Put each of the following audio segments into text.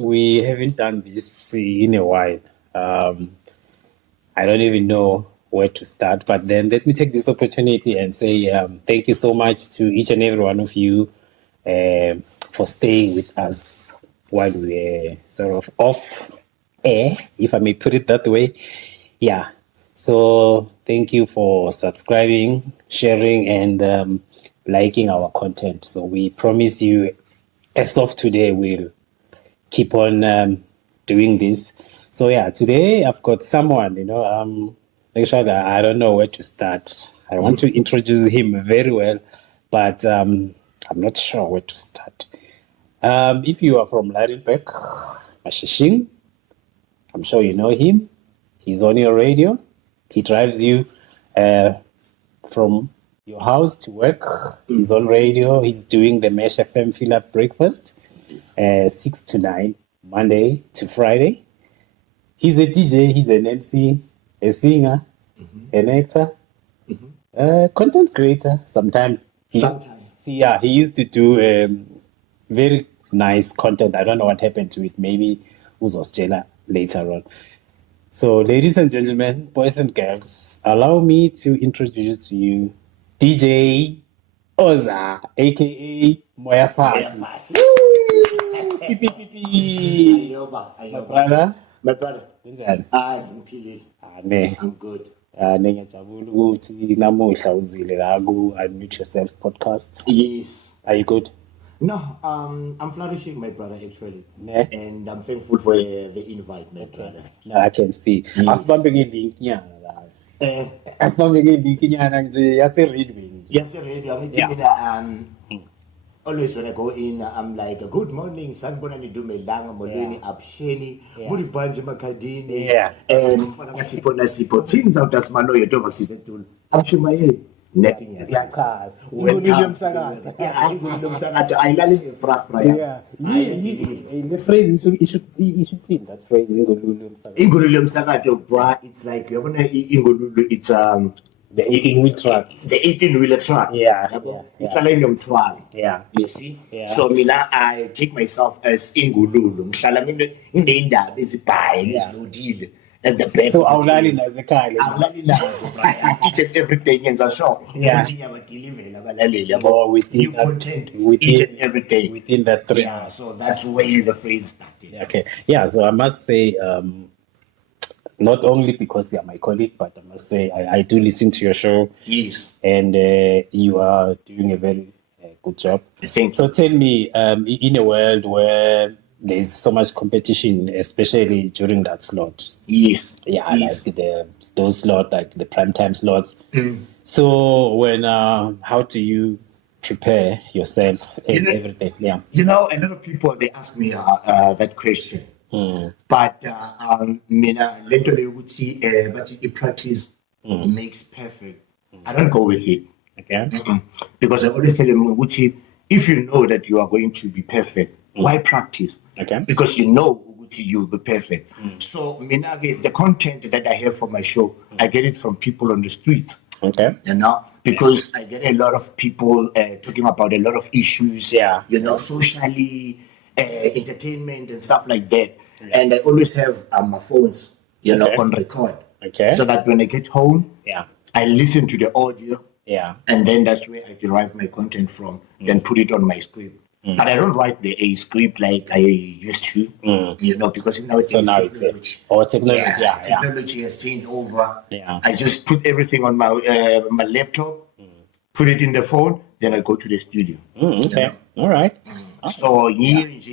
We haven't done this in a while. I don't even know where to start, but then let me take this opportunity and say thank you so much to each and every one of you for staying with us while we're sort of off air, if I may put it that way. Yeah. So thank you for subscribing, sharing, and liking our content. So we promise you, as of today, we'll keep on doing this. So yeah, today I've got someone, actually I don't know where to start. I want to introduce him very well, but I'm not sure where to start. If you are from Ladenbeck, Mashishing, I'm sure you know him. He's on your radio. He drives you from your house to work. He's on radio. He's doing the Mesh FM Fill Up Breakfast, 6 to 9, Monday to Friday. He's a DJ, he's an MC, a singer, an actor, content creator. Sometimes. He used to do very nice content. I don't know what happened to it. Maybe Uzosjela later on. So, ladies and gentlemen, boys and girls, allow me to introduce to you DJ Ozzah, aka Moya Fasi. My brother. I'm good. Ngiyajabula ukuthi namuhla uzile la ku Unmute Yourself podcast. Yes. Are you good? No, I'm flourishing, my brother, actually. Yeah. And I'm thankful for the invite, my brother. No, I can see. Asibambe ngelink nyana la. Asibambe ngelink nyana nje yase radio. Yes, radio. Always when I go in, I'm like, good morning, sanibona nidumelanga molweni absheni muri banje makadini and sipona sipho things out as mano yetova sisetulu abshumaye nothing yet William Sagata ayilali nefrafra the phrase you should sing that phrase ingolulu Sagata bra. It's like yabona ingolulu, it's the 18-wheel truck. The 18-wheeler truck. Yeah. It's a line of 12. Yeah. You see? Yeah. So mina, I take myself as ingululu. Mhlala ngindaba ezibhayi ezilodile. And the back. So awulali nazo ekhaya. Awulali nazo, right? Each and everything in the show. Yeah. Within new content each and every day. Within that 3 hours. Yeah, so that's where the phrase started. Okay. Yeah, so I must say not only because you're my colleague, but I must say I do listen to your show. Yes. And you are doing a very good job. Thanks. So tell me, in a world where there's so much competition, especially during that slot. Yes. Yeah, yes. Like those slots, like the primetime slots. So how do you prepare yourself and everything? Yeah. A lot of people, they ask me that question. But mina lento ukuthi but practice makes perfect. I don't go with it. Okay. Because I always tell them ukuthi if you know that you are going to be perfect, why practice? Okay. Because you know ukuthi you'll be perfect. So mina the content that I have for my show, I get it from people on the streets. Okay. Because I get a lot of people talking about a lot of issues. Yeah. Socially, entertainment and stuff like that. Yeah. And I always have my phones, on record. Okay. So that when I get home, I listen to the audio. Yeah. And then that's where I derive my content from, then put it on my script. But I don't write a script like I used to, because nowadays technology has changed over. Yeah. I just put everything on my laptop, put it in the phone, then I go to the studio. Okay. All right. So each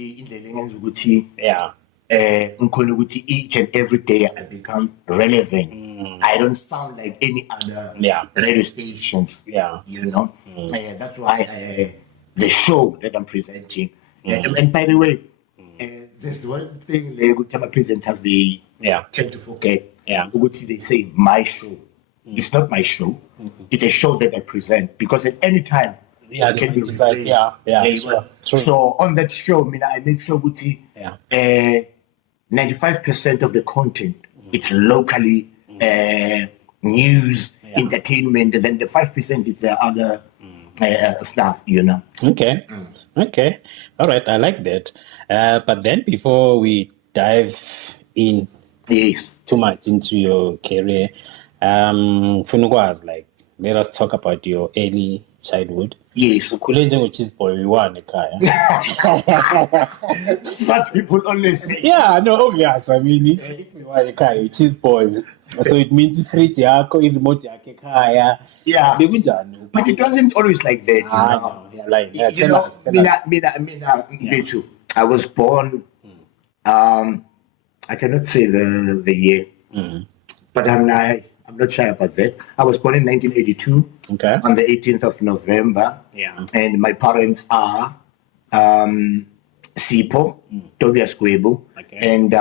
and every day I become relevant. I don't sound like any other radio stations. Yeah. That's why the show that I'm presenting. And by the way, there's one thing presenters they tend to forget. Yeah. They say my show. It's not my show. It's a show that I present because at any time it can be replaced. Sure. So on that show, I make sure 95% of the content it's locally news, entertainment, and then the 5% is the other stuff, you know. Okay. Okay. All right. I like that. But then before we dive in Yes. too much into your career, Funugwas, like, let us talk about your early childhood. Yes. Ukhule njengo-cheese boy, uyi-one ekhaya. That's what people always say. Yeah, no, obvious. I mean, if uyi-one ekhaya, cheese boy. So it means i-fridge yakho, i-remote yakho ekhaya. Yeah. Bekunjani? But it wasn't always like that, you know. No, you're lying. Yeah, You tell know, us, tell us. me too. I was born, I cannot say the year, but I'm not sure about that. I was born in 1982, Okay. on the 18th of November. Yeah. And my parents are Sipho, Tobias Kwebu, Okay. and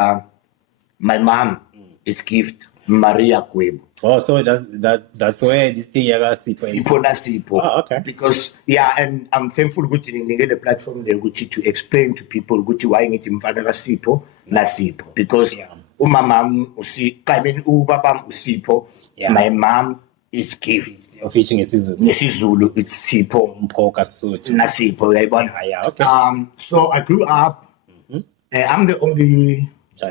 my mom is Gift Maria Kwebu. Oh, so that's where this thing yaga Sipho na Sipho. Oh, okay. Because and I'm thankful Gucci the platform there Gucci to explain to people Gucci why ngithi mfana ka Sipho na Sipho, because umama ubaba uSipho, my mom is Gift. Official Nesizulu, it's Sipho Mphoka Sotho. na Sipho, yayibona. Yeah, okay. So I grew up. I'm the only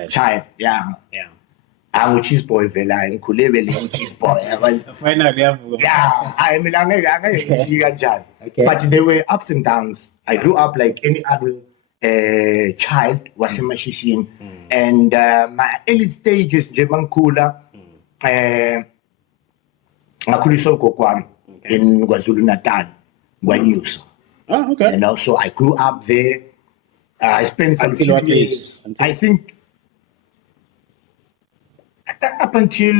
Child. Yeah. Yeah. I'm a cheese boy vela, ngikhule vele cheese boy. Finally, Yeah, I mean, Okay. but there were ups and downs. I grew up like any other child was in Mashishin, and my early stages, Jemankula, Makuriso Kokwam in KwaZulu Natal, Gwanyusa. Oh, okay. You know, so I grew up there. I spent some Until few what age? years. I think up until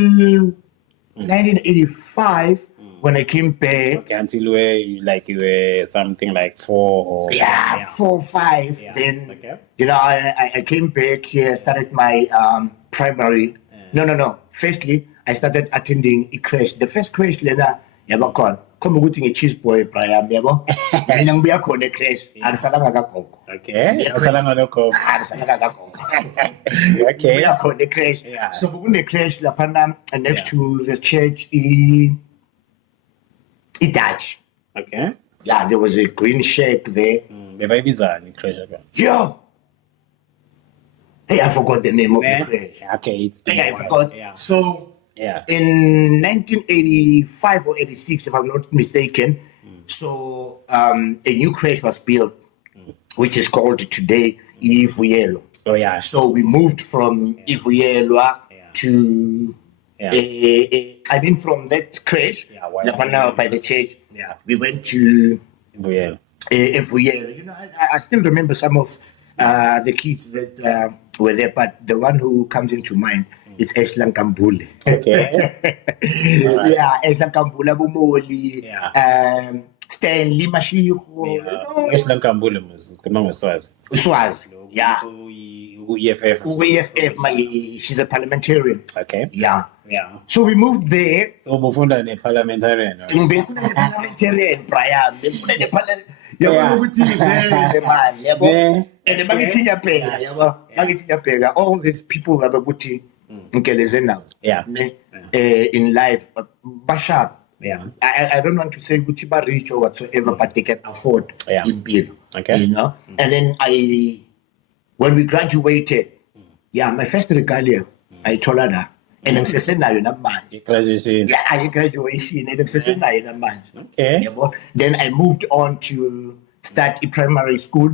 1985 when I came back. Okay, until you were something like 4 or 4, 5. Yeah. Then Okay. you know I came back here, started my primary. No. Firstly, I started attending a crash. The first crash lena yabakon. Come ukuthi nge-cheese boy Brian yabo. Mina ngibuya khona e-crash. Angisalanga kagogo. Okay. Asalanga lokho. Angisalanga kagogo. Okay. Ngibuya khona e-crash. Yeah. So kune crash laphana next to the church Dutch. Okay. Yeah, there was a green shack there. Bebayibizani crash akho? Yo! Hey, I forgot the name of the crash. Okay, it's been Hey, a I while. forgot. Yeah. So Yeah. in 1985 or 86, if I'm not mistaken, so a new crash was built, which is called today Ivuyelo. Oh yeah. So we moved from Ivuyelwa to, I mean, from that crash, lapana by the church, we went to Yeah. Ivuyelo. You know, I still remember some of the kids that were there, but the one who comes into mind is Eshlan Kambule. Okay. Yeah, Eshlan Kambule, Bumoli, Stanley Mashiho. Eshlan Kambule kunoma Swazi. Swazi. Yeah. EFF. She's a parliamentarian. Okay. Yeah. Yeah. So we moved there. So bufunda ne parliamentarian. Ngibefuna ne-parliamentarian, Brian. Ngibefuna ne-parliamentarian. Yabona ukuthi vele manje, yabo. And bangithi ngiyabheka, yabo. Bangithi ngiyabheka all these people abakuthi ngikeleze nawo. Yeah. In life, bashap. Yeah. I don't want to say ukuthi ba rich or whatsoever, but they can afford impilo. Okay. You know? And then when we graduated, my first regalia, I told her that. And I'm saying now, Graduation. yeah, I graduation, and I'm saying now, Okay. Then I moved on to start a primary school.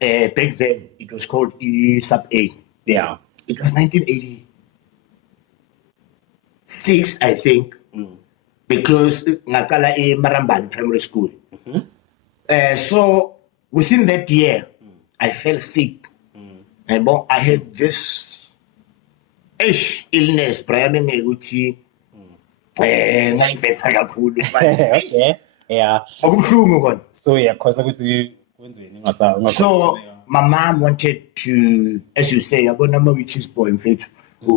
Back then, it was called sub A. Yeah. It was 1986, I think, because ngakala Maramban Primary School. So within that year, I fell sick. And I had this illness, prior ngekuthi ngayivesa kakhulu. Okay. Yeah. Akubuhlungu kona. So yakhosa ukuthi kwenzeni So my mom wanted to, as you say, yabona ma-cheese boy mfethu,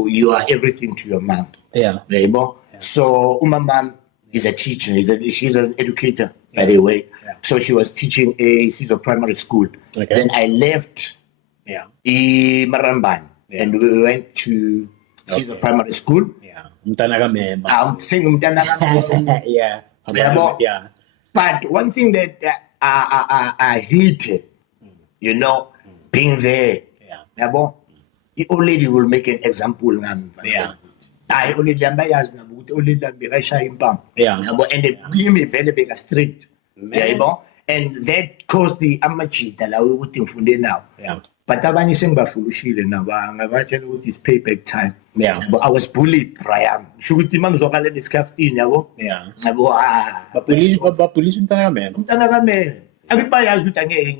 you are everything to your mom. Yeah. Yabo. So my mom is a teacher. She's an educator, by the way. Yeah. So she was teaching a Caesar primary school. Okay. Then I left Maramban and we went to Caesar primary school. Yeah. Mntana ka mema. I'm saying umntana ka mema. Yeah. Yabo. Yeah. But one thing that I hated, being there. Yabo, the old lady will make an example. I only lambayas na but only lambirasha impam. And they give me very big strict. And that caused the amateur that I was waiting for now. But abanye sengibafulushile na ngabatshela ukuthi it's payback time. But I was bullied prior. Shukuthi mangizokala nesikhaftini yabo. Yabo bapulisha umntana kamele. Abibayazi ukuthi angeke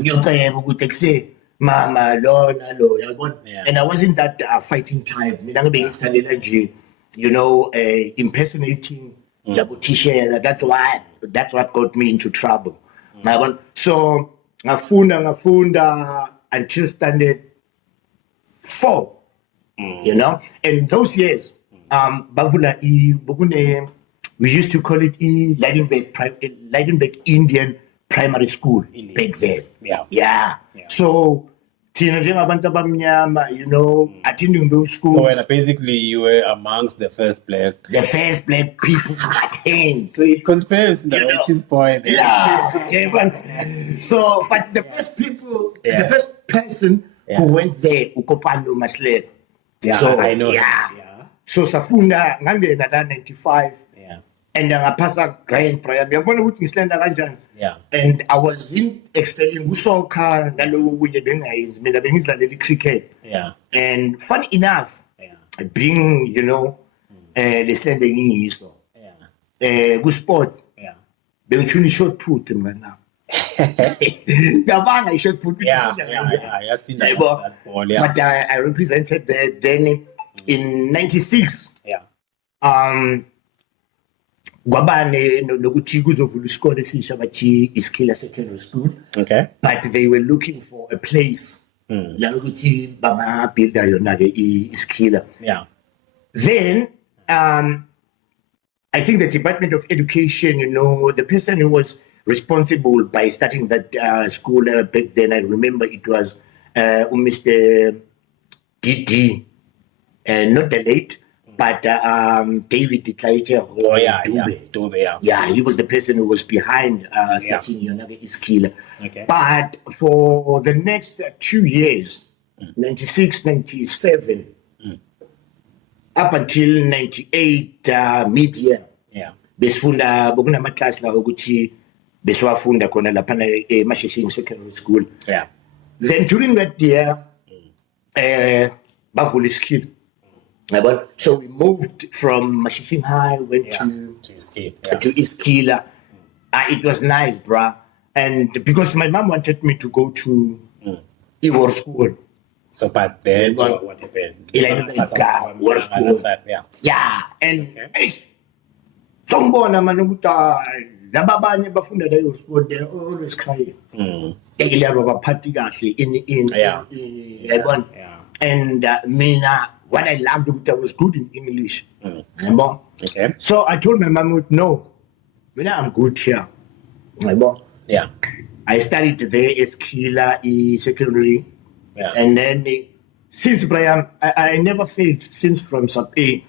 ngiyoceba ukuthi kuse mama lona lo yabona. And I wasn't that fighting type. Mina ngibe ngistanela nje, impersonating yabo t-shirt. That's what got me into trouble. So ngafunda until standard 4, and those years, we used to call it Leidenberg Indian Primary School back then. So attending those schools. So basically you were amongst the first black people to attend. So it confirms the which point. So, but the first person who went there, Ukopando Masle. So I know. So Safunda ngange na 95. And ngapasa grand prayer. And I was in excelling usoccer, cricket. And funny enough, being the slending good sport. Being truly short put right now. I should put But I represented that then in 96. Gwabane nokuthi kuzovula isikole esisha bathi Iskila Secondary School. Okay. But they were looking for a place. La ukuthi banga build yona ke Iskila. Then I think the Department of Education, the person who was responsible by starting that school back then, I remember it was Mr. DD, not the late, but David Dube. He was the person who was behind starting Iskila. But for the next 2 years, 96, 97, up until 98 mid-year, besifunda bokunama class la ukuthi beswafunda khona lapha eMashishini Secondary School. Then during that year, bavula iskill. So we moved from Mashishini High, went to Iskila. It was nice, bruh. And because my mom wanted me to go to Iwar School. So, but then what happened? War School. And songbona manukuta lababanye bafunda leyo school, they always crying. Tekilabo baphathi kahle in and mina, what I loved was I was good in English. So I told my mom, no, I'm good here. I studied there at Skila Secondary. And then since Brian, I never failed since from sub A.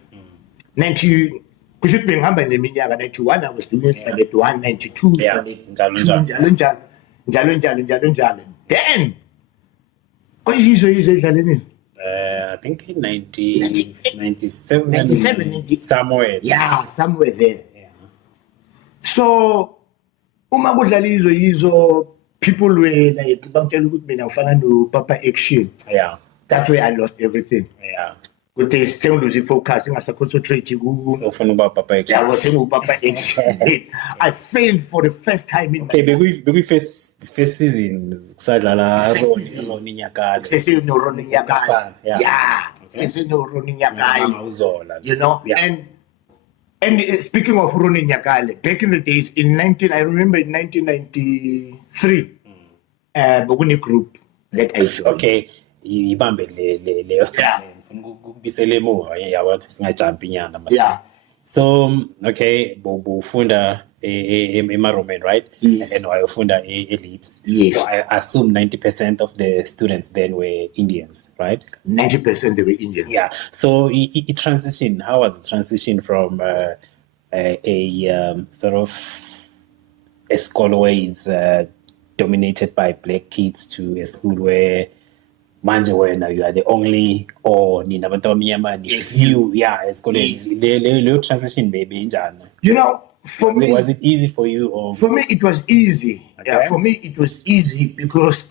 90, kushuthi bengihamba neminyaka 91, I was doing standard 1, 92, standard 2, njalo. Then, I think in 97, somewhere. Somewhere there. So, uma kudlala yizo people were like, bamtshela ukuthi mina ngifana no Papa Action. That's where I lost everything. Kuthi sengilose focus ngingasaconcentrate ku. So ufuna uba Papa Action. I was saying Papa Action. I failed for the first time in my life. Bekuyi first season kusadlala Ronnie Nyakala. Sese no Ronnie Nyakala. Sese no Ronnie Nyakala. And speaking of Ronnie Nyakala, back in the days, I remember in 1993, Boguni group that I joined. Okay, ibambe le ngubisele mo yabona singajump inyanga manje. So okay, bofunda ema-Roman, right? Yes. And then wayofunda e-Lips. Yes. So I assume 90% of the students then were Indians, right? 90% they were Indians. So it transition. How was the transition from a sort of a school where it's dominated by black kids to a school where manje wena you are the only or nina abantu abamnyama ni few esikoleni leyo transition baby injani? You know, for me, was it easy for you or? For me, it was easy. Okay. Yeah, for me, it was easy because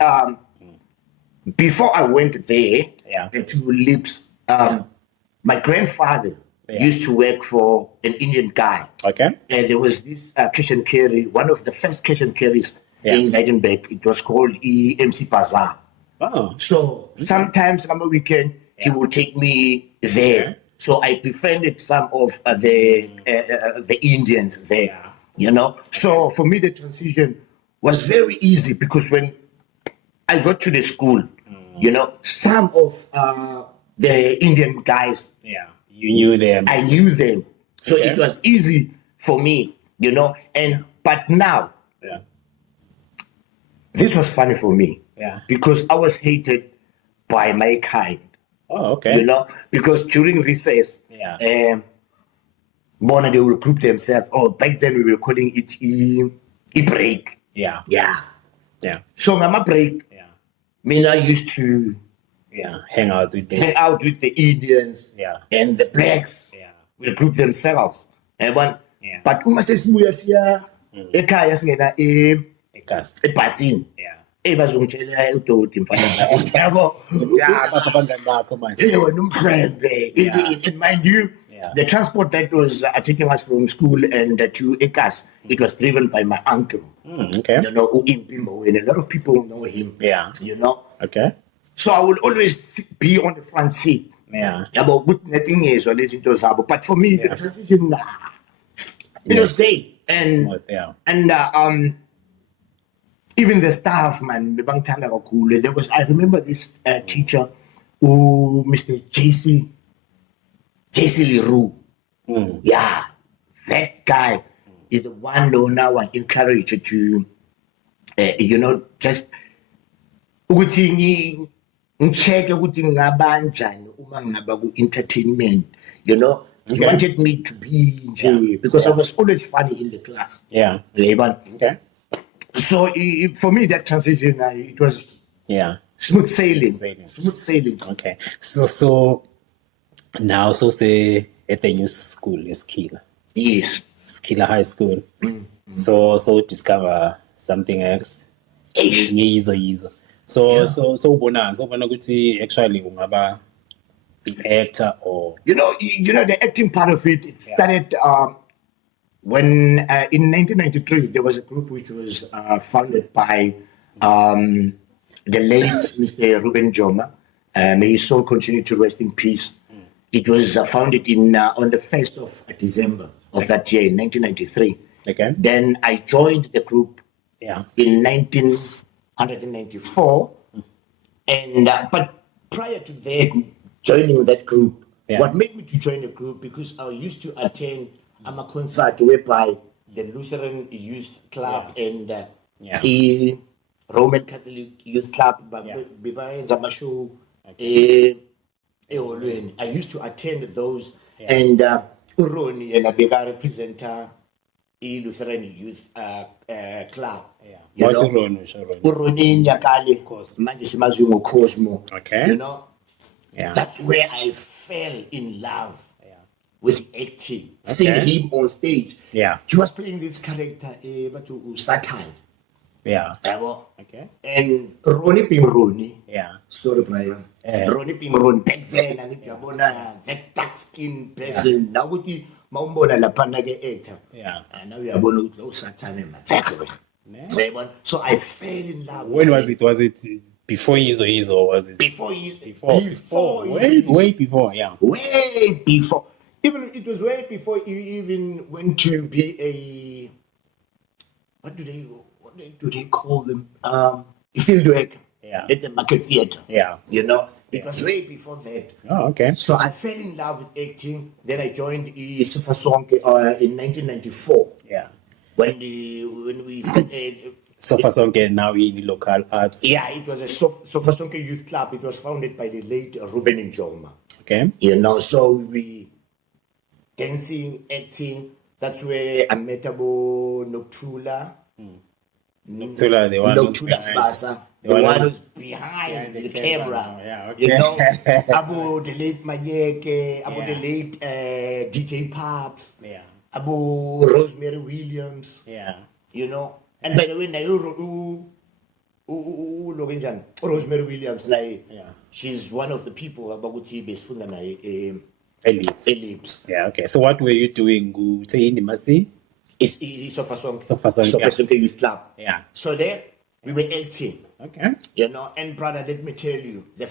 before I went there, the two lips, my grandfather used to work for an Indian guy. Okay. And there was this cash and carry, one of the first cash and carries in Leidenberg. It was called MC Bazaar. Oh. So sometimes on the weekend, he would take me there. Okay. So I befriended some of the Indians there, you know. So for me, the transition was very easy because when I got to the school, you know, some of the Indian guys, you knew them. I knew them. So it was easy for me, you know. But now, this was funny for me. Because I was hated by my kind. Oh, okay. You know, because during recess, Mona, they will group themselves. Oh, back then we were calling it a break. Yeah. So Mama break. Mina used to hang out with the Indians and the blacks. Will group themselves. But uma sesibuya siya ekhaya singena ebhasini. Bazongitshela udoti mfana yabo abangani bakho manje wena umhlembe and mind you the transport that was taking us from school and to Ekas, it was driven by my uncle. Okay. You know, and a lot of people know him. You know. Okay. So I will always be on the front seat. But with nothing is or but for me the transition it was great. And even the staff, man, there was, I remember this teacher, Mr. JC Leroux. Yeah, that guy is the one who now I encourage to, you know, just check entertainment, you know. He wanted me to be because I was always funny in the class. Okay. So for me, that transition, it was smooth sailing. Smooth sailing. Okay. So now, say at the new school, Skila. Yes. Skila High School. So discover something else. Easy. So bona ukuthi actually ungaba actor or you know the acting part of it started when in 1993 there was a group which was founded by the late Mr. Ruben Joma. May his soul continue to rest in peace. It was founded on the 1st of December of that year in 1993. Okay. Then I joined the group in 1994, and but prior to that, joining that group, what made me to join the group because I used to attend a concert whereby the Lutheran Youth Club and the Roman Catholic Youth Club, I used to attend those, and Uroni and a bigger representer. Lutheran Youth Club. You know, Uroni Nyakali, manje simaziwa Cosmo. Okay. You know, that's where I fell in love with acting. Seeing him on stage. He was playing this character, Satan. Okay. And Ronnie being Ronnie. Sorry, Brian. Ronnie being Ronnie. Back then, I think that dark skinned person. Now would you Maumbona la Panage actor? And now we are going to Satan. So I fell in love. When was it? Was it before Izo or was it? Before. Way before, Way before. Even it was way before you even went to be a what do they call them? Field work at the market theater. You know, it was way before that. Oh, okay. So I fell in love with acting. Then I joined Sofasonke in 1994. When we started. Sofasonke now in local arts. It was a Sofasonke Youth Club. It was founded by the late Ruben Njoma. Okay. You know, so we dancing, acting. That's where I met Noctula. Noktula, the one who's Noktula behind. Basa, the one who's behind the camera. Yeah, You okay. know, Abu the late Mayeke, Abu the Yeah. late DJ Pops, Yeah. Abu Rosemary Williams, Yeah. you know. And by the way, Rosemary Williams, like, Yeah. she's one of the people abakuthi besifunda naye Ellipse. Ellipse. Yeah, okay. So what were you doing? Saying Masi? It's Sofa Song. Sofa Song, Sofa yeah. Song Youth Club. Yeah. So there, we were 18. Okay. You know, and brother, let me tell you, the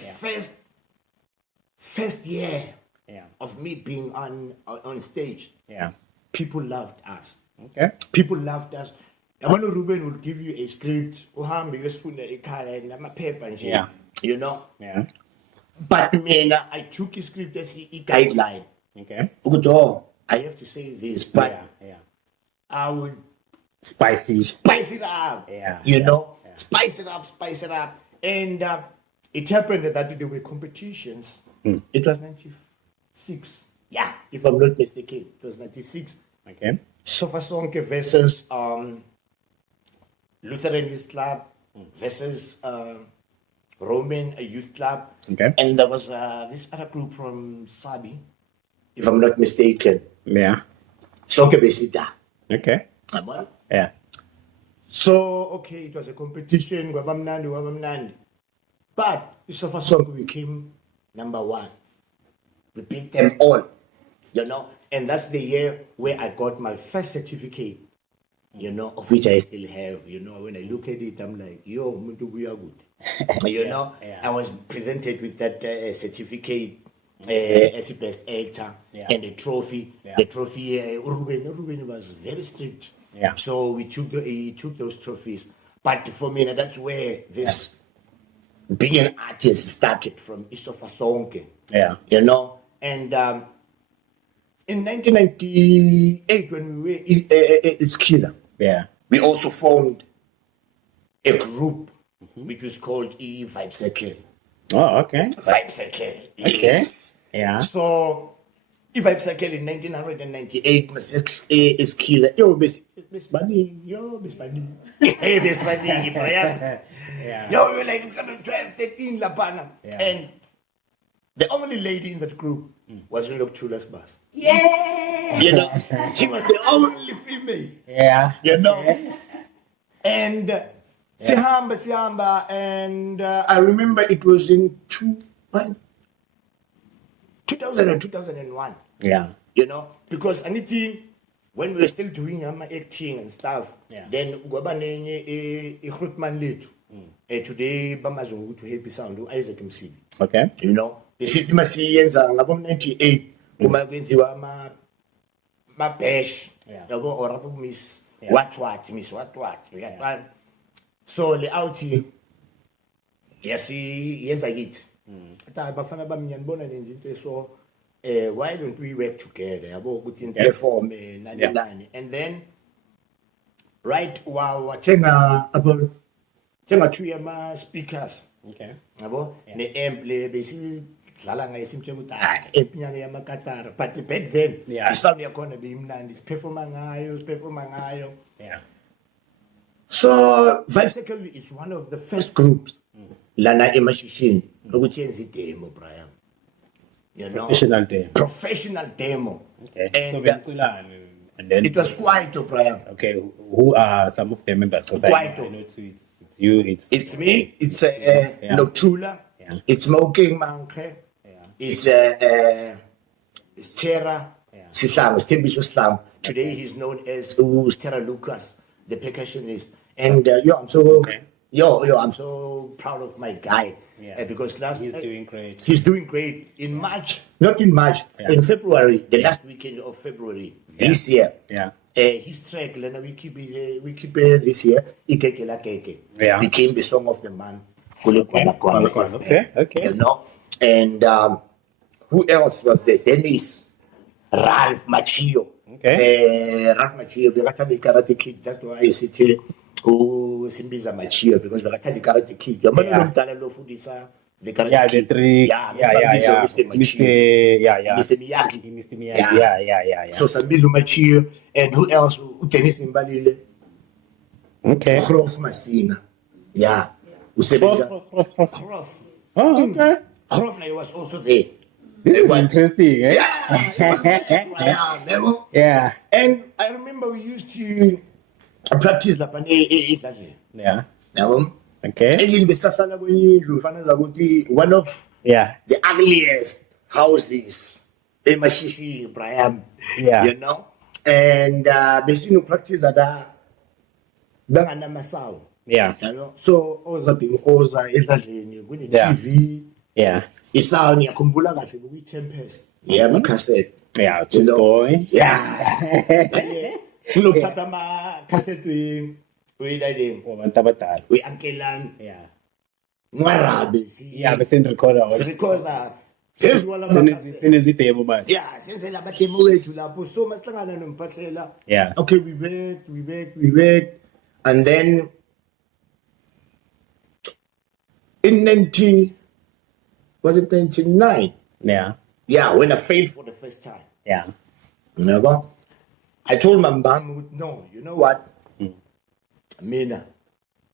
first year Yeah. of me being on stage, Yeah. people loved us. Okay. People loved us. Amano Ruben will give you a script, uhambe uyosifunda ekhaya namaphepha nje. Yeah. You know? Yeah. But I took a script as a guideline. Okay. Ukudo, I have to say this, but Yeah. I will Spicy. spice it up. Yeah. You know? Yeah. Spice it up. And it happened that there were competitions. It was 96. Yeah, if I'm not mistaken, it was 96. Okay. Sofa Sonke versus Lutheran Youth Club versus Roman Youth Club. Okay. And there was this other group from Sabi, if I'm not mistaken. Yeah. Sonke Besida. Okay. Yeah. So, okay, it was a competition, wabamnandi. But the Sofa Sonke became number 1. We beat them all, you know. And that's the year where I got my first certificate, you know, of which I still have. You know, when I look at it, I'm like, yo, muntu buya good. You know, yeah. I was presented with that certificate as a best actor and a trophy. Yeah. The trophy, Ruben was very strict. Yeah. So he took those trophies. But for me, that's where this being an artist started, from Isofa Sonke. Yeah. You know, and in 1998, when we were in it's Killer, Yeah. we also formed a group which was called Vibe Circle. Oh, okay. Vibe Circle. Okay. Yes. Yeah. So, Vibe Circle in 1998 is Killer. Yo, Miss Bunny. Hey, Miss Bunny, Brian. Yeah. Yo, we were like 12, 13, Lapana. Yeah. And the only lady in that group was Noktula's boss. Yeah. You know, she was the only female. Yeah. You know, and Sihamba, and I remember it was in 2000 or 2001. Yeah. You know, because anything, when we were still doing acting and stuff, then Gwabanenye Ihrutman Litu. Today, Bamazungu to Happy Sound, Isaac Msibi. Okay. You know, the city Masians and Labom 98, Umagenziwa ma bash, or Miss what, so the out here, yes, I get. So, why don't we work together? About good perform, and then, right while watching about 2 speakers. Okay. Ne ample basi dlala ngayo simtshela ukuthi hayi empinyane yamakatara, but back then isound yakhona beyimnandi siperforma ngayo. Yeah. So Vibe Circle is one of the first groups lana emashishini ukuthi yenze idemo, Brian. You know, professional demo. Okay. And then it was quite, Brian. Okay, who are some of the members? Because I know it's you, it's me, it's Noktula, it's Smoking Monkey, it's Terra Sislam, Slam. Today he's known as Terra Lucas, the percussionist. And I'm so proud of my guy. Because he's doing great. He's doing great. In March, not in March, in February, the last weekend of February this year. Yeah. His track, we keep this year, Ikekela Keke, became the song of the month. Okay. You know, and who else was there? Dennis, Ralph Machio. Okay. Ralph Machio, we got the Karate Kid. That's why I say, oh, Simbiza Machio, because we got the Karate Kid. The three. Mr. Miyagi. So Sambizu Machio, and who else? Dennis Mbalile. Okay. Prof Masina. Yeah. Prof. Oh, okay. Prof was also there. This is interesting, eh? Yeah. Yeah. And I remember we used to practice lapha edladleni. Yeah. Yabo? Okay. Endlini besahlala kwenye indlu fanele ukuthi one of Yeah. the ugliest houses eMashishini, Brian. Yeah. You know? And besino practice ada banganamasawu. Yeah. You know? So Ozzah being Ozzah edladleni kune TV. Yeah. Isound ngiyakhumbula kahle kuyi Tempest. Yeah, cassette. Yeah, just boy. Yeah. Kulokuthatha ama cassette we Abantu abadala. we uncle lami. Yeah. Mwarabe Yeah, bese recorder. recorder. Sezwala Sinezidemo manje. yeah, senzela abahlemu wethu lapho so masihlangana nomphahlela. Yeah. Okay, we wait. And then in 99? Yeah. Yeah, when I failed for the first time. Yeah. Never. I told my mom, no, you know what? Mina,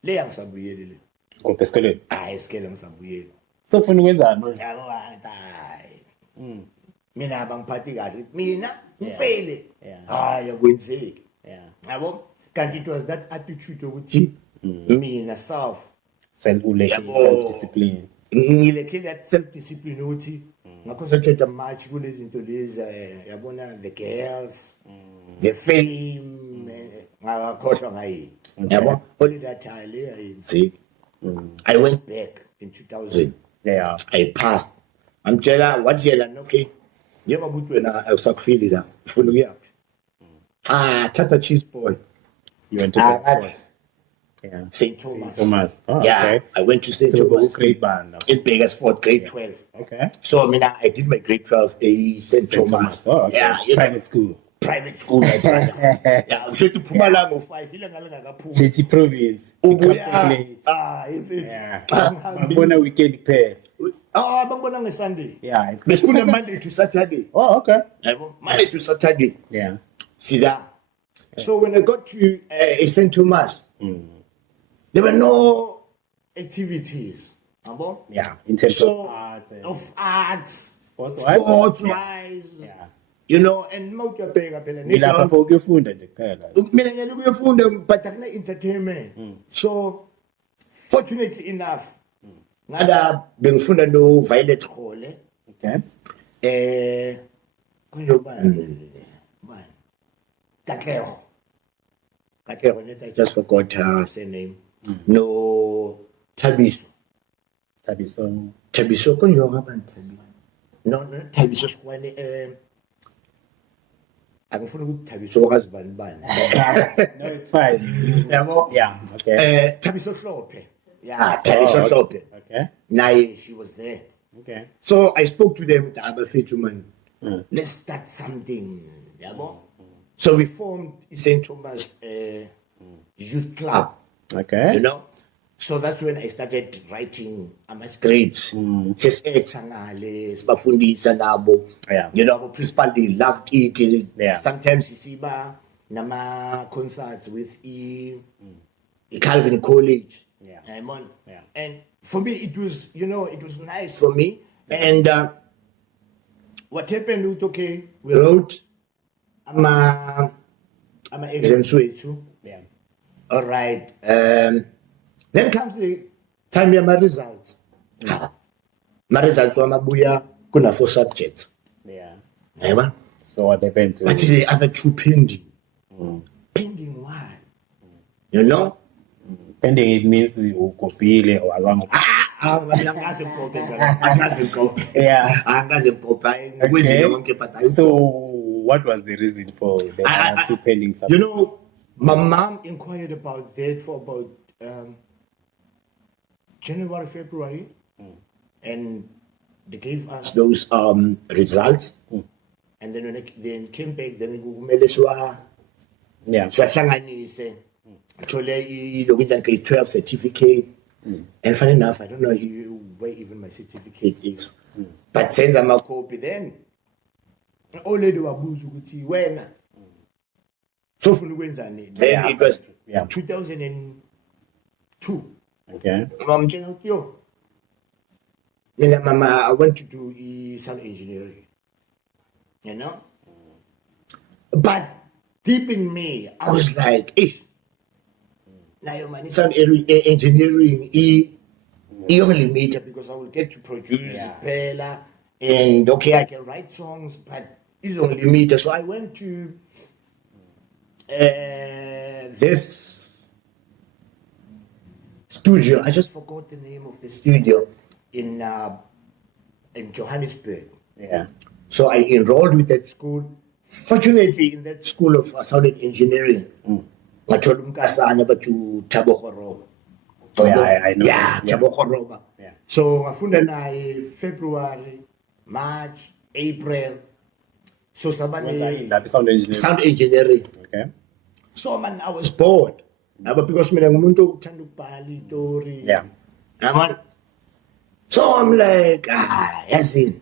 le angisabuyeli le. Ngoba esikoleni. Esikoleni ngisabuyeli. So ufuna ukwenzani manje? Yabo hayi. Mina bangiphathi kahle. Mina ngifele. Hayi akwenzeki. Yeah. Yabo? Kanti it was that attitude ukuthi mina self self-discipline. Ngilekele self-discipline ukuthi ngaconcentrate much kule zinto lezi yabona the girls, the fame, ngakhohlwa ngayi. Yabo? Only that time ayenzeki. I went back in 2000. Yeah. I passed. I'm telling what's yela okay. Yebo ukuthi wena awusakufili la. Ufuna ukuyaphi? Tata cheese boy. You went to Oxford. Yeah. St. Thomas. Oh, yeah, okay. I went to St. So Thomas. grade band. In Bakersford, grade 12. Okay. So I did my grade 12 at St. Thomas. Oh, okay. Yeah, private school. Private school, my brother. Yeah, I'm sure to Pumalanga 5. Chichi province. Yeah. Yeah. Bambona weekend pair. Bambona Sunday. Yeah. It's like Monday to Saturday. Oh, okay. Monday to Saturday. Yeah. See that? So when I got to St. Thomas, there were no activities. Yeah, in terms of arts, sports-wise. Yeah. You know, and mawutiyabheka phela ngilapha for ukuyofunda nje kuphela. Mina ngiyela ukuyofunda but akuna entertainment. So fortunately enough, ngada bengifunda no Violet Hall. Okay. Kuyobani. Katlego, I just forgot her surname. No, Tabiso. Tabiso, can you have no, Tabiso squane. I'm going to Tabiso husband. No, it's fine. Yeah, okay. Tabiso Slope. Yeah, Tabiso Slope. Okay. Now she was there. Okay. So I spoke to them with the Abba Fetuman. Let's start something. Yeah, so we formed St. Thomas Youth Club. Okay. You know? So that's when I started writing my scripts. You know, our principal, they loved it. Yeah. Sometimes you see nama concerts with Calvin College. Yeah. Yeah. And for me, it was, you know, it was nice for me. And what happened, okay, we wrote I'm exams too. Yeah. All right. Then comes the time of my results. My results were mabuya kuna 4 subjects. Yeah. Never. So what happened to? But the other 2 pending. Pending why? You know? Pending it means ukopile or azango. Yeah. So what was the reason for the 2 pending subjects? You know, my mom inquired about that for about January, February, and they gave us those results. And then when they came back, then actually the grade 12 certificate. And funny enough, I don't know where even my certificate is. But since I'm a copy then, already wabuzu ukuthi wena So ufuna ukwenzani? Then it was 2002. Okay. Mamtshela ukuthi yo. Mina mama, I want to do sound engineering. You know? But deep in me, I was like, ish. Now man, sound engineering only meter because I will get to produce Pella and okay, I can write songs, but it's only meter. So I went to this studio. I just forgot the name of the studio in Johannesburg. Yeah. So I enrolled with that school. Fortunately, in that school of sound engineering, I told them about to Tabohoroba. Oh, yeah, I know. Yeah, Tabohoroba. Yeah. So I found that February, March, April. So somebody sound engineering. Okay. So man, I was bored. But because me ngumuntu uthanda ukubhala itori. Yeah. Man. So I'm like, yasin.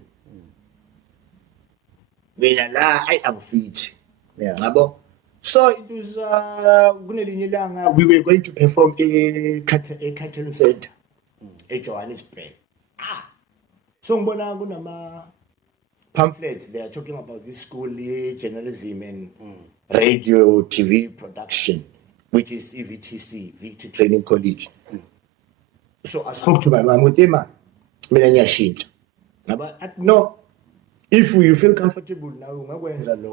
Mina la I'm fit. Yeah. So it was we were going to perform a catering center at Johannesburg. So ngibona kunama pamphlets, they are talking about this school journalism and radio TV production, which is EVTC, Victory Training College. So I spoke to my mom with him, no, if you feel comfortable now,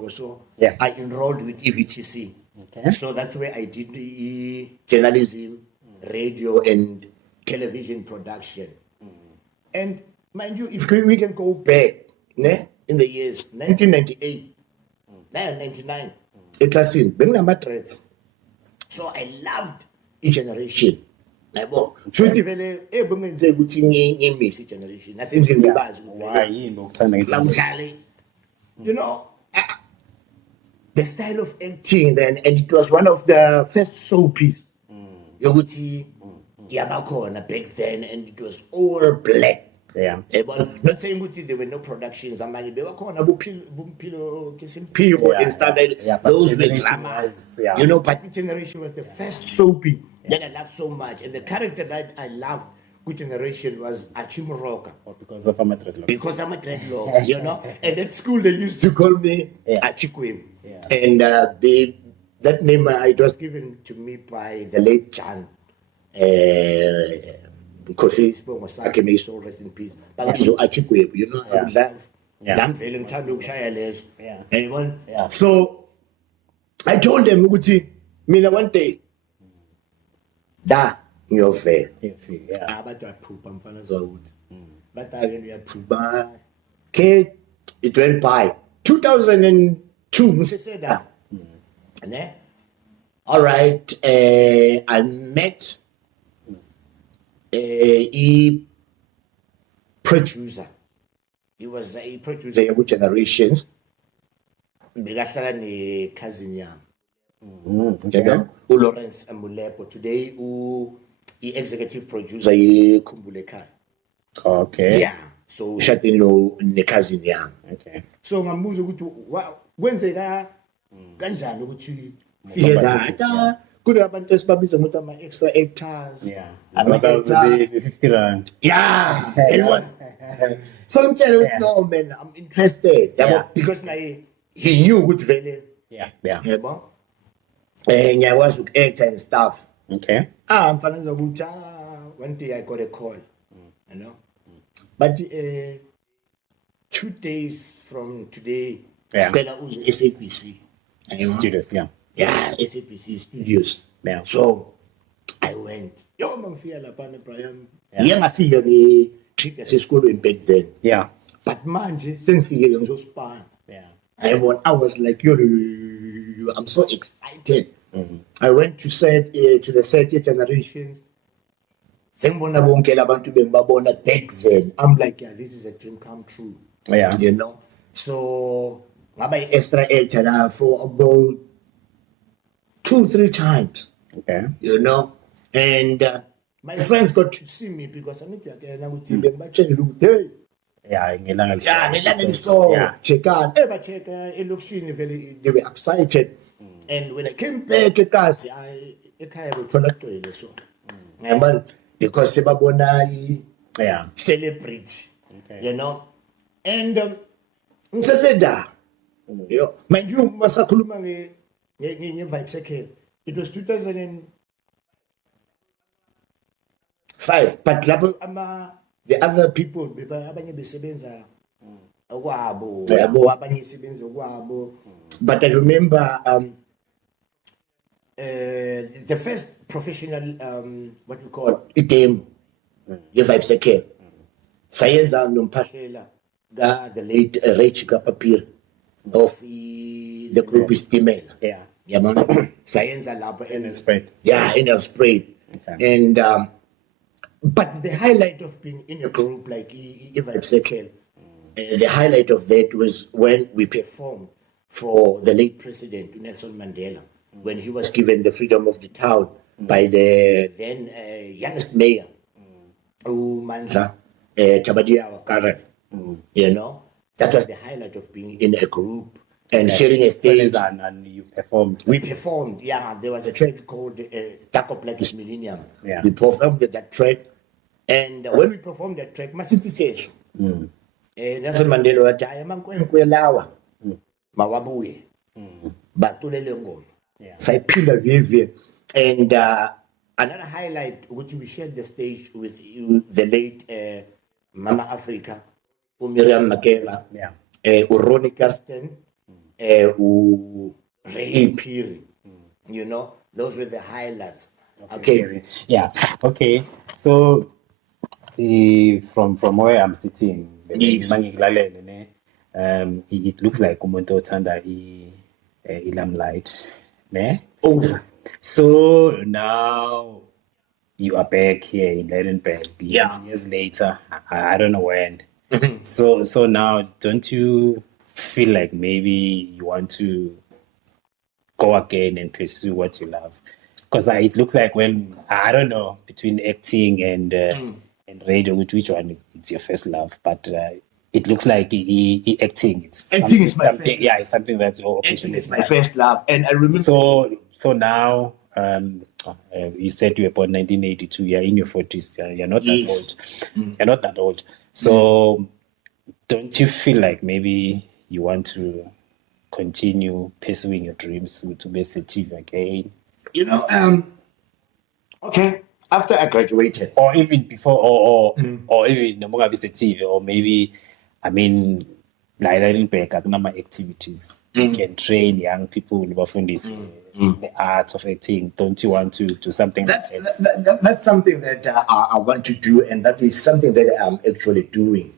so I enrolled with EVTC. Okay. So that's where I did the journalism, radio, and television production. And mind you, if we can go back in the years 1998, 1999, it was in Bengla. So I loved each generation. Should vele ebungenze ukuthi ngimisi generation nasendlini bazi why yini ukuthanda ngithi you know the style of acting then, and it was one of the first soapies yokuthi yabakhona back then, and it was all black. Yeah. Not saying ukuthi there were no productions amanye bebakhona bumpilo kisimpilo and stuff like those were glamours, you know, but each generation was the first soapy that I loved so much, and the character that I loved good generation was Achimoroka. Because of my dreadlock. Because I'm a dreadlock, you know. And at school they used to call me Achikwem. Yeah. And that name it was given to me by the late John. Because he's Sake, may soul rest in peace. But he's Achikwem, you know. I would love. I'm feeling everyone. So I told them, Mina one day, da your fair. But I poop and fun as old. But I really approve. Okay, it went by 2002. Said that. All right, I met a producer. He was a producer of generations. Begahlala ne cousin yami. You know, Lawrence Amulepo. Today, the executive producer Kumbuleka. Okay. Yeah. So Shatino ne cousin yami. Okay. So ngamuza ukuthi kwenzeka kanjani ukuthi fike la kude abantu esibabiza ukuthi ama extra actors. Yeah. About the 50 rand. Yeah. So I'm telling you, no man, I'm interested. Because he knew ukuthi vele. Yeah. Yebo. And I was with actor and stuff. Okay. I'm finding ukuthi one day I got a call. You know. But 2 days from today, Stella was SAPC. Studios, Yeah, SAPC Studios. Yeah. So I went. Yo, mangifika lapha Brian. Yeah, ngafika nge trip yasesikolweni back then. Yeah. But manje sengifikile ngizosipana. Yeah. I was like, yo, I'm so excited. I went to the set generations. Sengibona bonke labantu bengibabona back then. I'm like, yeah, this is a dream come true. Yeah. You know. So ngaba extra actor for about 2-3 times. Okay. You know. And my friends got to see me because I need to get hey. Yeah, ngelanga liso check out. Check they were excited. And when I came back eKasi, ekhaya bethola kugcwele so. Yabona because sebabona celebrity. Okay. You know. And ngisaseda. Yo, mind you masakhuluma nge-vibe second. It was 2005, but lapho the other people abanye besebenza okwabo, yabo abanye besebenza okwabo. But I remember the first professional what we call item ye-vibe second. Sayenza nomphahlela the late Rich Kapapir of the group is Timel. Yeah. Yabona sayenza lapho In a spread. yeah, in a spread. Okay. And but the highlight of being in a group like Vibe Circle, the highlight of that was when we performed for the late president Nelson Mandela, when he was given the freedom of the town by the then youngest mayor, Mandla Tabadia Wakara. You know, that was the highlight of being in a group and sharing a stage. And you performed. We performed, yeah. There was a track called Taco Black is Millennium. Yeah. We performed that track. And when we performed that track, Masiti says, Nelson Mandela wathi hayi amankwenkwe lawa mawabuye batulele ngoma. Sayiphinda vivi. And another highlight which we shared the stage with the late Mama Africa, Miriam Makeba, Ronnie Karsten, Ray Piri. You know, those were the highlights. Okay. Yeah. Okay. So from where I'm sitting, Yes. It looks like umuntu othanda limelight, ne? Over. So now you are back here in Ledenberg. Years later, I don't know when. So now, don't you feel like maybe you want to go again and pursue what you love? Because it looks like when I don't know between acting and radio, which one it's your first love, but it looks like acting. Acting is my first. Yeah, it's something that's Acting is my first love, and I remember. So now, you said you were born 1982. You're in your 40s. You're not that old. You're not that old. So, don't you feel like maybe you want to continue pursuing your dreams to be a TV again? You know, okay. After I graduated, or even before, or even no more be TV, or maybe, I mean, like I didn't back up number activities. You can train young people in the art of acting. Don't you want to do something? That's something that I want to do, and that is something that I'm actually doing.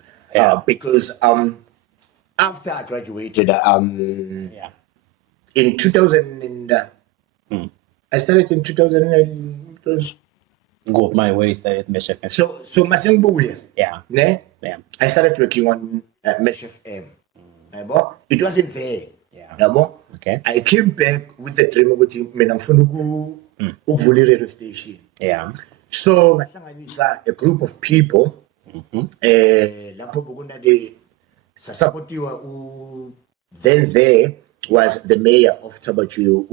Because after I graduated, in 2000 I started in 2000. It was go my way. Started Mesh FM. So Masengbuye. Yeah. I started working on Mesh FM. It wasn't there. Okay. I came back with the dream of mina ngifuna ukuvula radio station. So ngahlanganisa a group of people. Lapho bokunade sasapotiwa then there was the mayor of Tabachu,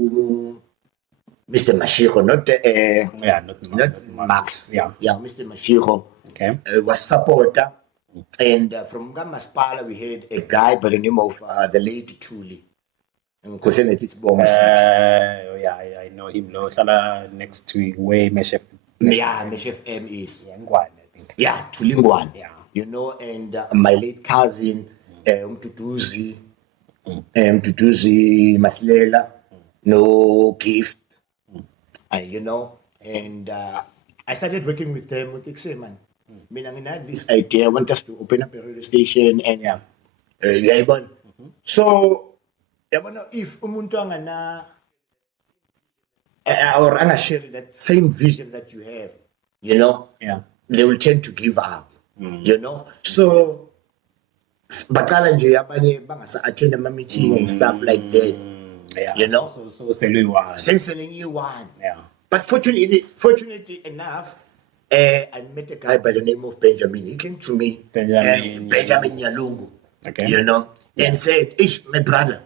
Mr. Mashiro, not Max. Mr. Mashiro. Okay. Was supporter. And from Gamaspala, we had a guy by the name of the late Tuli. I know him. Next to where Mesh FM is. I think. Yeah, Tulingwan. You know, and my late cousin, Mtutuzi Maslela, no gift. You know, and I started working with them with Xeman. I had this idea, I want us to open up a radio station and so if umuntu angana or share that same vision that you have, you know, they will tend to give up. You know, so bakala nje abanye bangasa attend a meeting and stuff like that. You know, so selling you one. But fortunately enough, I met a guy by the name of Benjamin. He came to me, Benjamin Nyalungu, you know, and said, "Ish, my brother,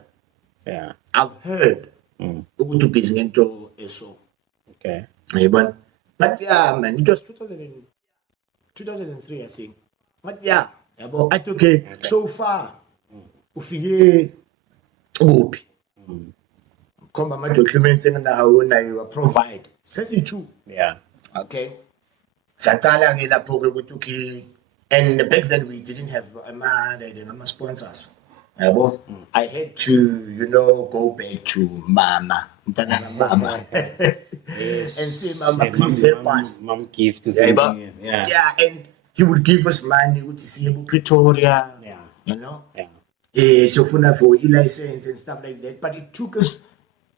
I've heard ukuthi ubhizi ngento eso. Okay. Yabona? But yeah, man, it was 2003, I think. But yeah, yabo, I took it so far. Ufike kuphi? Komba ama documents enginawo nayo provide. Says two. Yeah. Okay. Saqala ke lapho ke ukuthi okay, and back then we didn't have ama sponsors. Yabo? I had to, go back to mama. Mama. And say, Mama, please help us. Mom give to Yeah, something. yeah, and he would give us money to see Pretoria. Yeah. You know? Yeah. So for e-license and stuff like that. But it took us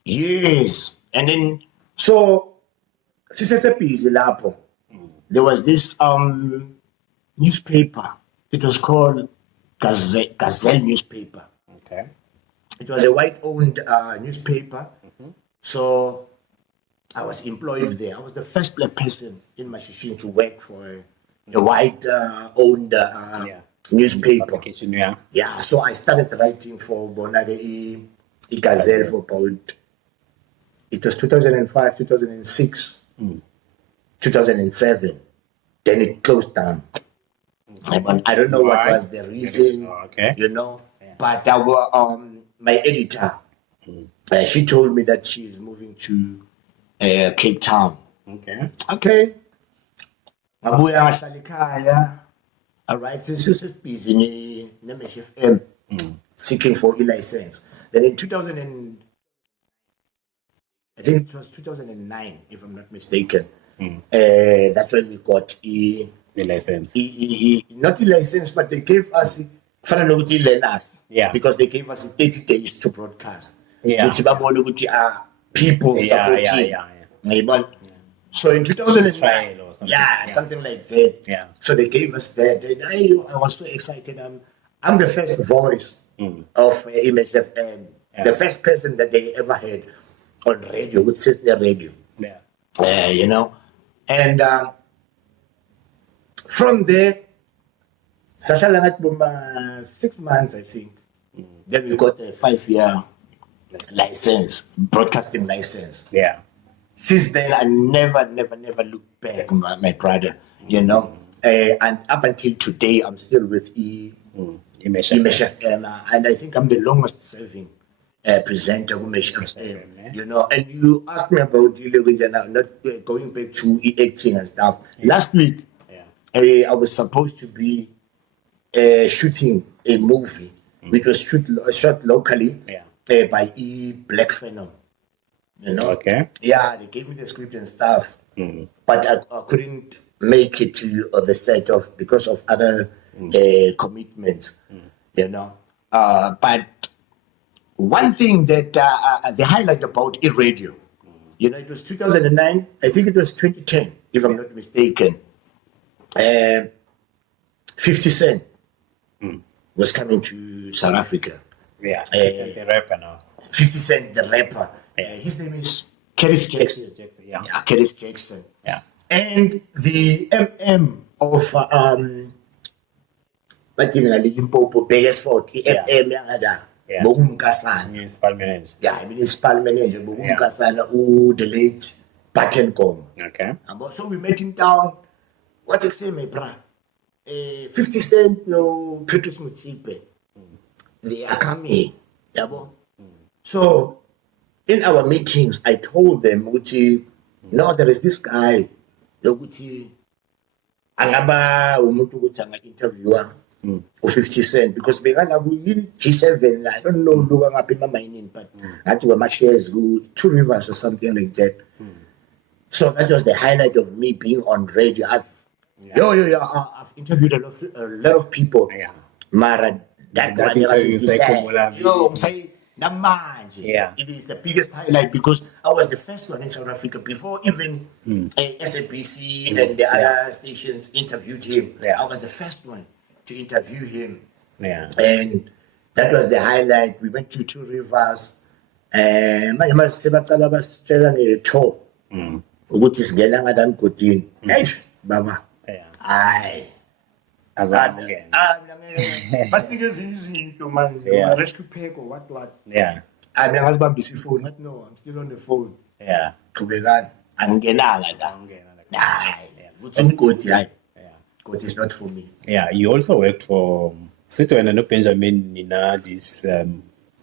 years. And then, so, there was this newspaper. It was called Gazelle newspaper. Okay. It was a white-owned newspaper. So I was employed there. I was the first black person in Mashishin to work for a white-owned newspaper. Publication, yeah. Yeah, so I started writing for Bonage Gazelle for about, it was 2005, 2006, 2007. Then it closed down. I don't know what was the reason, but my editor, she told me that she's moving to Cape Town. Okay. Mabuya ngahlala ekhaya. All right, since you said busy in FM seeking for a license. Then in 2009, if I'm not mistaken, that's when we got the license. Not the license, but they gave us because they gave us 30 days to broadcast. Yeah. People supporting. So in 2009, something like that. Yeah. So they gave us that, and I was so excited. I'm the first voice of Image FM, the first person that they ever had on radio, which is the radio. Yeah. And from there, 6 months, I think. Then we got a 5-year license, broadcasting license. Yeah. Since then, I never looked back, my brother, and up until today, I'm still with Image FM, and I think I'm the longest serving presenter of Image FM, and you asked me about not going back to acting and stuff. Last week, I was supposed to be shooting a movie, which was shot locally by Black Phenom. Okay. Yeah, they gave me the script and stuff, but I couldn't make it to the set because of other commitments, But one thing that they highlight about radio, it was 2009. I think it was 2010, if I'm not mistaken. 50 Cent was coming to South Africa. Yeah, the rapper now. 50 Cent, the rapper. His name is Curtis Jackson. Yeah, Curtis Jackson. Yeah. And the MM of Limpopo, Beresford, the MM Municipal manager. Yeah, municipal manager, the late Patton Kong. Okay. So we met him down. What I say, my bra? 50 Cent, no, Petrus Mutsipe. They are coming. So, in our meetings, I told them, no, there is this guy, Angaba, interviewer of 50 Cent, because G7, I don't know, but I had my shares go 2 Rivers or something like that. So that was the highlight of me being on radio. I've interviewed a lot of people. Yeah. Mara, that interview is like it is the biggest highlight because I was the first one in South Africa before even SABC and the other stations interviewed him. I was the first one to interview him. Yeah. And that was the highlight. We went to 2 Rivers. Tour. Ukuthi singena ngada mgodini. Baba. Hayi. Azamukela. Basinikeza izinto man, rescue pack or what. Yeah. I mean, I was about to phone. But no, I'm still on the phone. Yeah. Kubegan, angenala da. Nah, God is not for me. Yeah, you also worked for Sweet and Benjamin Nina, this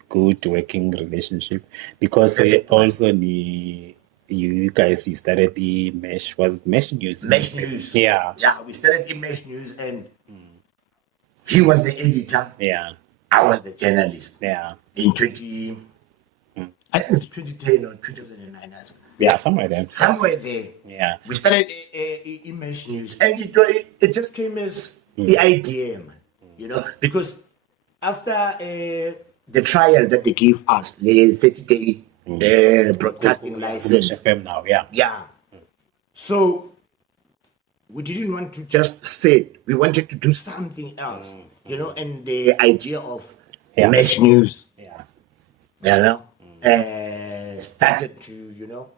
good working relationship, because also you guys, you started the Mesh, was it Mesh News? Mesh News. Yeah. Yeah, we started in Mesh News and he was the editor. Yeah. I was the journalist. Yeah. In 20, I think it's 2010 or 2009. Yeah, somewhere there. Somewhere there. Yeah. We started in Mesh News and it just came as the idea, man, you know, because after the trial that they gave us, the 30-day broadcasting license. FM now, yeah. Yeah. So we didn't want to just sit. We wanted to do something else, you know, and the idea of Mesh News, you know, started to, you know,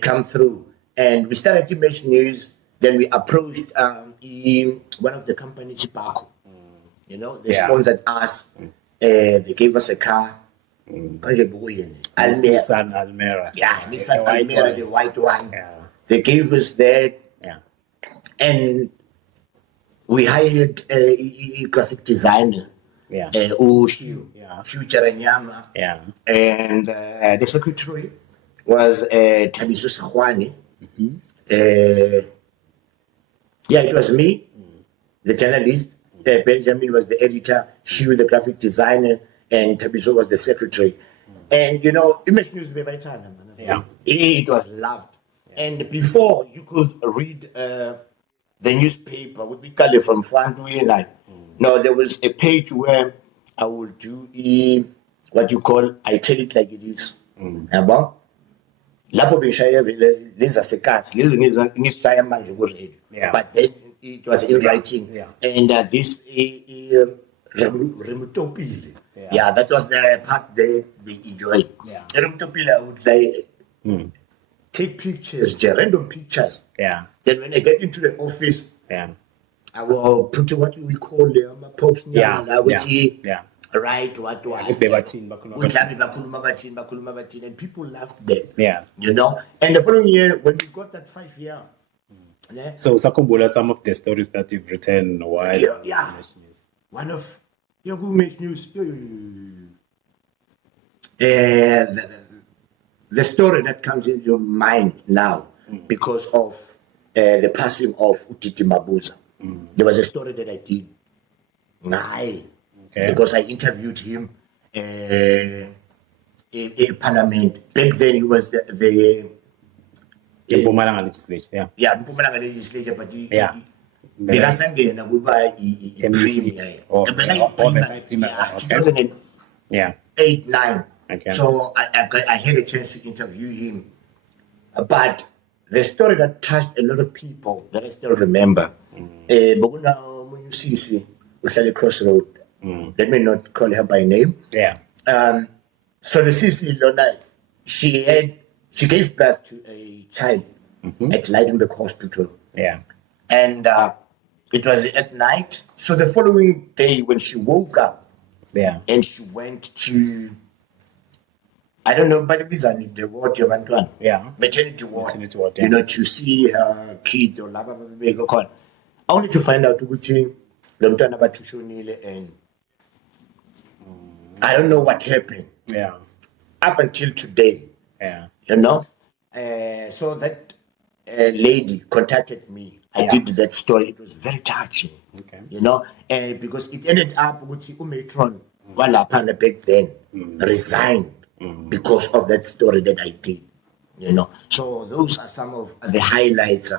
come through. And we started to Mesh News. Then we approached one of the companies, Paco. You know, they sponsored us. They gave us a car. Nissan Almera. Yeah, Nissan Almera, the white one. Yeah. They gave us that. Yeah. And we hired a graphic designer. Yeah. Hugh Yeah. Charanyama. Yeah. And the secretary was Tabiso Sahwani. Yeah, it was me, the journalist. Benjamin was the editor. She was the graphic designer, and Tabiso was the secretary. And you know, Image News it was loved. Yeah. And before you could read the newspaper, would be called from front to like. No, there was a page where I would do what you call, I tell it like it is. Lapho beshaya vele leza sekhathi lezi ngisishaya manje ku radio, but then it was in writing. And this Remutopile, that was the part they enjoyed. Remutopile, I would like take pictures, random pictures. Then when I get into the office, I will put what we call the post right, what and people laughed them. You know. And the following year, when we got that 5 year, so Sakumbula, some of the stories that you've written while one of your Mesh News, the story that comes in your mind now because of the passing of Utiti Mabuza. There was a story that I did. Because I interviewed him in Parliament. Back then, he was the Mpumalanga legislature. Mpumalanga legislature, but Bekasangena kuba premier. 2008-9. So I had a chance to interview him. But the story that touched a lot of people that I still remember. Bokuna Munyusisi, Uhlale Crossroad. Let me not call her by name. So the Sisi Lona, she gave birth to a child at Leidenberg Hospital. And it was at night. So the following day when she woke up and she went to, I don't know, but the ward of Antoine. Maternity ward. You know, to see her kids or lava call. Only to find out and I don't know what happened. Up until today. You know? So that lady contacted me. I did that story. It was very touching. You know? And because it ended up with Umetron, back then, resigned because of that story that I did. You know, so those are some of the highlights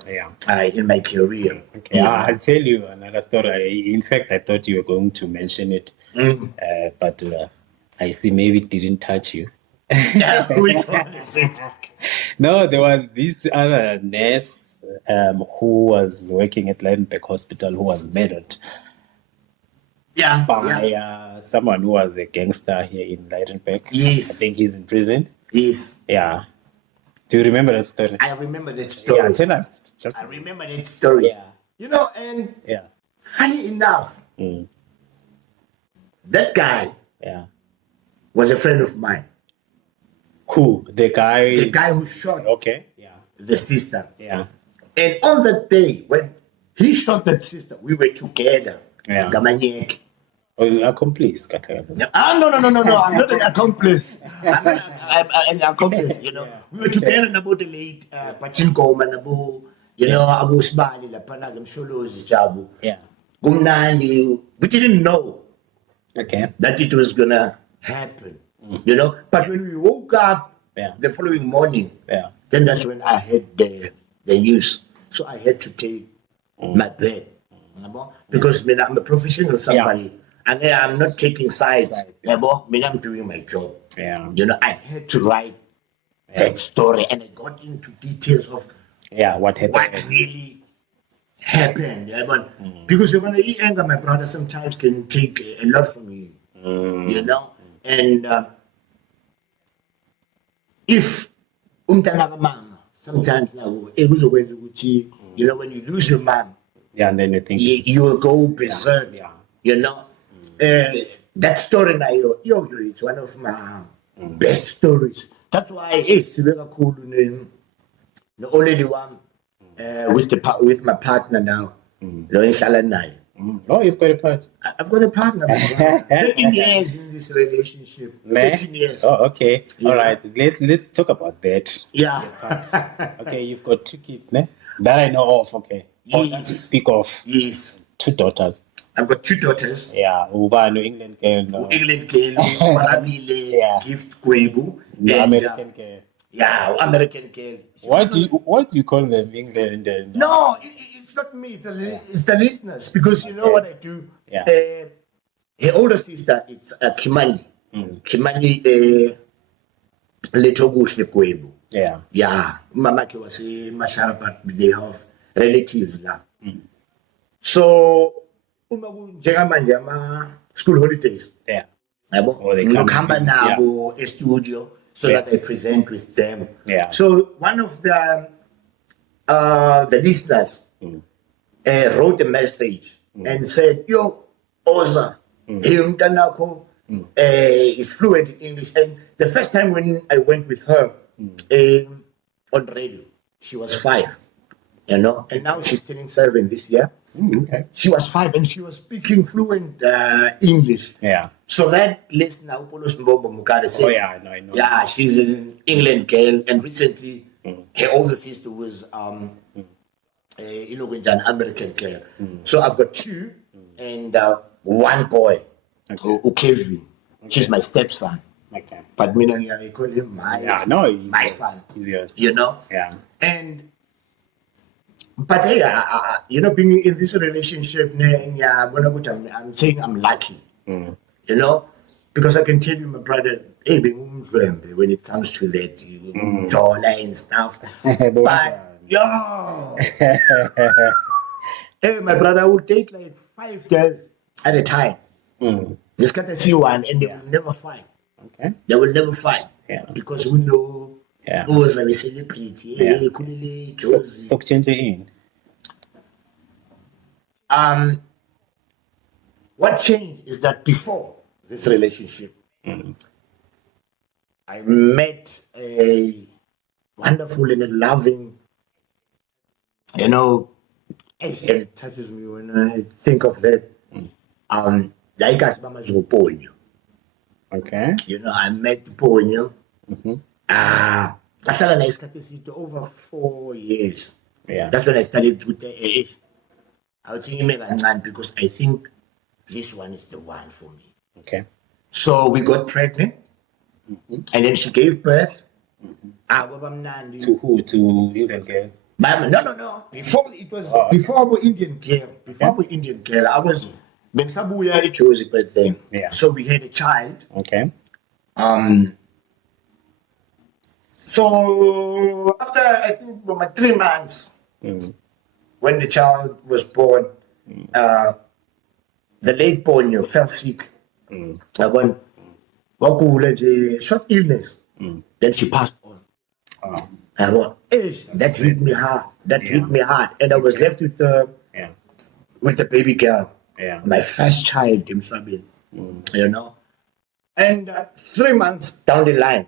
in my career. I'll tell you another story. In fact, I thought you were going to mention it, but I see maybe it didn't touch you. Which one is it? No, there was this other nurse who was working at Leidenberg Hospital who was murdered by someone who was a gangster here in Leidenberg. Yes. I think he's in prison. Yes. Yeah. Do you remember that story? I remember that story. Yeah, tell us. I remember that story. You know, and funny enough, that guy was a friend of mine. Who? The guy? The guy who shot Okay. Yeah. the sister. Yeah. And on that day, when he shot that sister, we were together. Yeah. Gamanyeke. Oh, you are accomplice, Kaka. No, I'm not an accomplice. I'm an accomplice, you know. Yeah. We were together about the late Pachinko, Manabo, you know, Abu Sbali, La Panagam Sholos, Jabu. Yeah. Gumnani. We didn't know Okay. that it was going to happen, you know. But when we woke up the following morning, then that's when I heard the news. So I had to take my bed. Because I'm a professional somebody. And then I'm not taking sides. I'm doing my job. Yeah. You know, I had to write that story, and I got into details of what happened. what really happened. Because when I anger, my brother sometimes can take a lot from you. You know? And if mama, sometimes now, you know, when you lose your mom, and then you think you will go berserk. You know? That story now, it's one of my best stories. That's why it's very cool. The only the one with my partner now. Oh, you've got a part. I've got a partner. 13 years in this relationship. 13 years. Oh, okay. All right. Let's talk about that. Yeah. Okay, you've got 2 kids, ne? That I know of. Okay. Yes. Speak of. Yes. 2 daughters. I've got 2 daughters. Yeah. Uba no England girl. No. England girl. Marabile. Gift Kwebu. The American girl. Yeah, American girl. What do you call them, England? No, it's not me. It's the listeners, because you know what I do. Yeah. Her older sister, it's Kimani. Kimani Letoguhle Kwebu. Yeah. Yeah. Mama ke was a Mashara, but they have relatives now. So, school holidays. Yeah. Oh, they come now a studio so that I present with them. Yeah. So one of the listeners wrote a message and said, "Yo, Ozzah, is fluent in English." And the first time when I went with her on radio, she was 5, you know, and now she's turning 7 this year. Okay. She was 5 and she was speaking fluent English. Yeah. So that listener, Upolos Mbobo Mukare, said, Oh yeah, I know. Yeah, she's an England girl, and recently her older sister was an American girl. So I've got 2 and 1 boy, Kevin. She's my stepson. Okay. But I call him my son. He's yours. You know? Yeah. But hey, you know, being in this relationship, I'm saying I'm lucky. You know, because I can tell you, my brother, hey, when it comes to that, Jonah and stuff. But hey, my brother would take like 5 girls at a time. Just got to see one, and they will never fight. Okay. They will never fight. Yeah. Because we know. Who's a celebrity? Stock change in. What changed is that before this relationship, I met a wonderful and a loving, you know, and it touches me when I think of that. Like as Mama's Ponyo. Okay. You know, I met Ponyo. I over 4 years. Yeah. That's when I started to say, I'll think because I think this one is the one for me. Okay. So we got pregnant, and then she gave birth. To who? To Indian girl? No. Before it was before Indian girl. Before Indian girl, I was Bensabuya chose it then. Yeah. So we had a child. Okay. So after I think about 3 months, when the child was born, the late Ponyo fell sick. Short illness. Then she passed on. That hit me hard. Hit me hard, and I was left with the baby girl. My first child, you know. And 3 months down the line,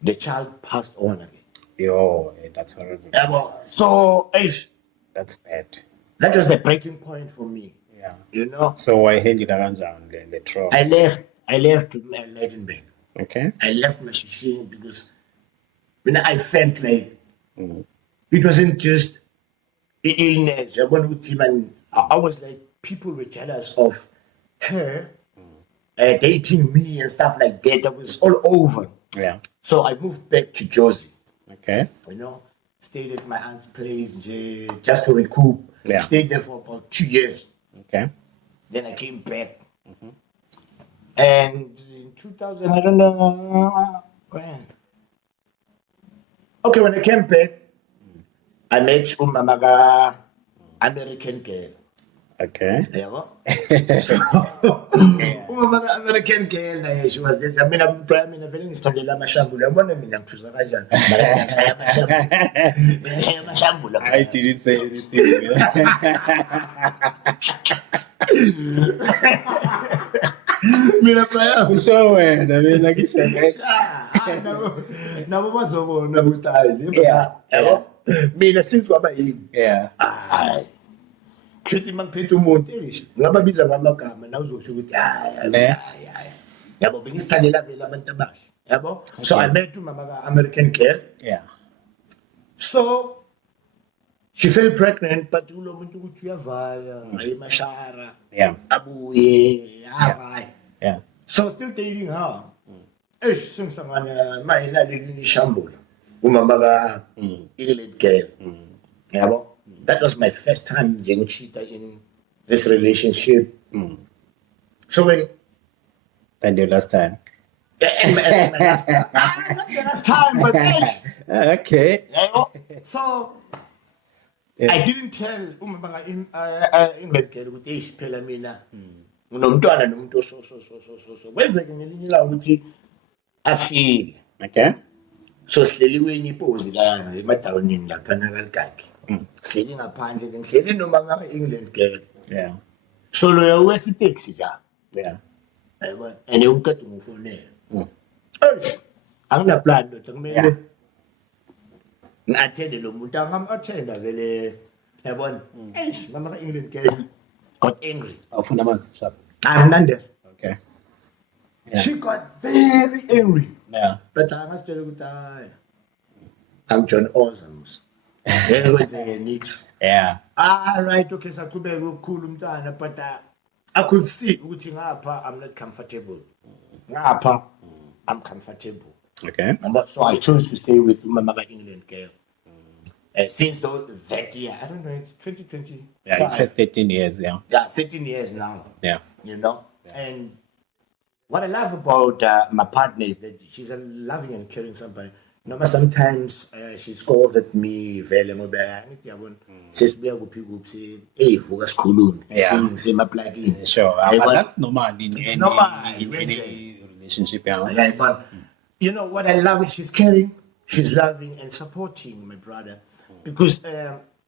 the child passed on again. Yo, that's horrible. So, That's bad. that was the breaking point for me. Yeah. You know, So I handed around the trauma. I left Leidenberg. Okay. I left Mashishini because when I felt like it wasn't just the illness. I was like, people were jealous of her dating me and stuff like that. That was all over. Yeah. So I moved back to Josie. Okay. You know, stayed at my aunt's place just to recoup. Yeah. Stayed there for about 2 years. Okay. Then I came back. And in 2000, I don't know when. Okay, when I came back, I met Umamaga American girl. Okay. Yeah. So, Umamaga American girl, she was there. I mean, I'm feeling Stadela Mashambula. I'm going to choose a Rajan. I didn't say anything. Mina prayer. So I mean, like you said, Now, what's over now? Yeah. Mina since what I yeah. Creating man pay to montage. Ngaba biza ngamagama na uzosho ukuthi yabo bengisikhalela vela abantu abasha yabo. So I met umama American girl. Yeah. So she fell pregnant, but ulo muntu ukuthi uyavaya ayemashara. Yeah. Abuye avaya. Yeah. So still dating her. Singihlangana mayela leli shambula umama ka illet girl. Yabo. That was my first time in this relationship. So when and your last time. And my last time. Not the last time, but okay. So I didn't tell umama in girl ukuthi phela mina unomntwana nomuntu so kwenzeke ngelinye la ukuthi afike. Okay. So sihleli kwenye ipozi la emadawunini lapha nakalikaki. Sihleli ngaphandle ke ngihleli nomama England girl. Yeah. So loyo wesi taxi la. Yeah. Yabo ene uqeda ngifonela. Angina plan lo kumele ngathende lo muntu angamathenda vele yabona. Mama England girl got angry. Awufuna amanzi sharp. Nande. Okay. Yeah. She got very angry. Yeah. But I must tell you that I'm John Ozzah. Yeah. Right, okay, so cool umntana, but I could see ukuthi ngapha I'm not comfortable. Ngapha I'm comfortable. Okay. So I chose to stay with Mama England girl. Since that year, I don't know, it's 2020. Yeah, you said 13 years, yeah. Yeah, 13 years now. Yeah. You know? Yeah. And what I love about my partner is that she's a loving and caring somebody. No, but sometimes she scolds at me, very says, hey, focus cool. Sing my plug-in. Sure, but that's normal in any relationship. Yeah, but you know what I love is she's caring, she's loving and supporting my brother. Because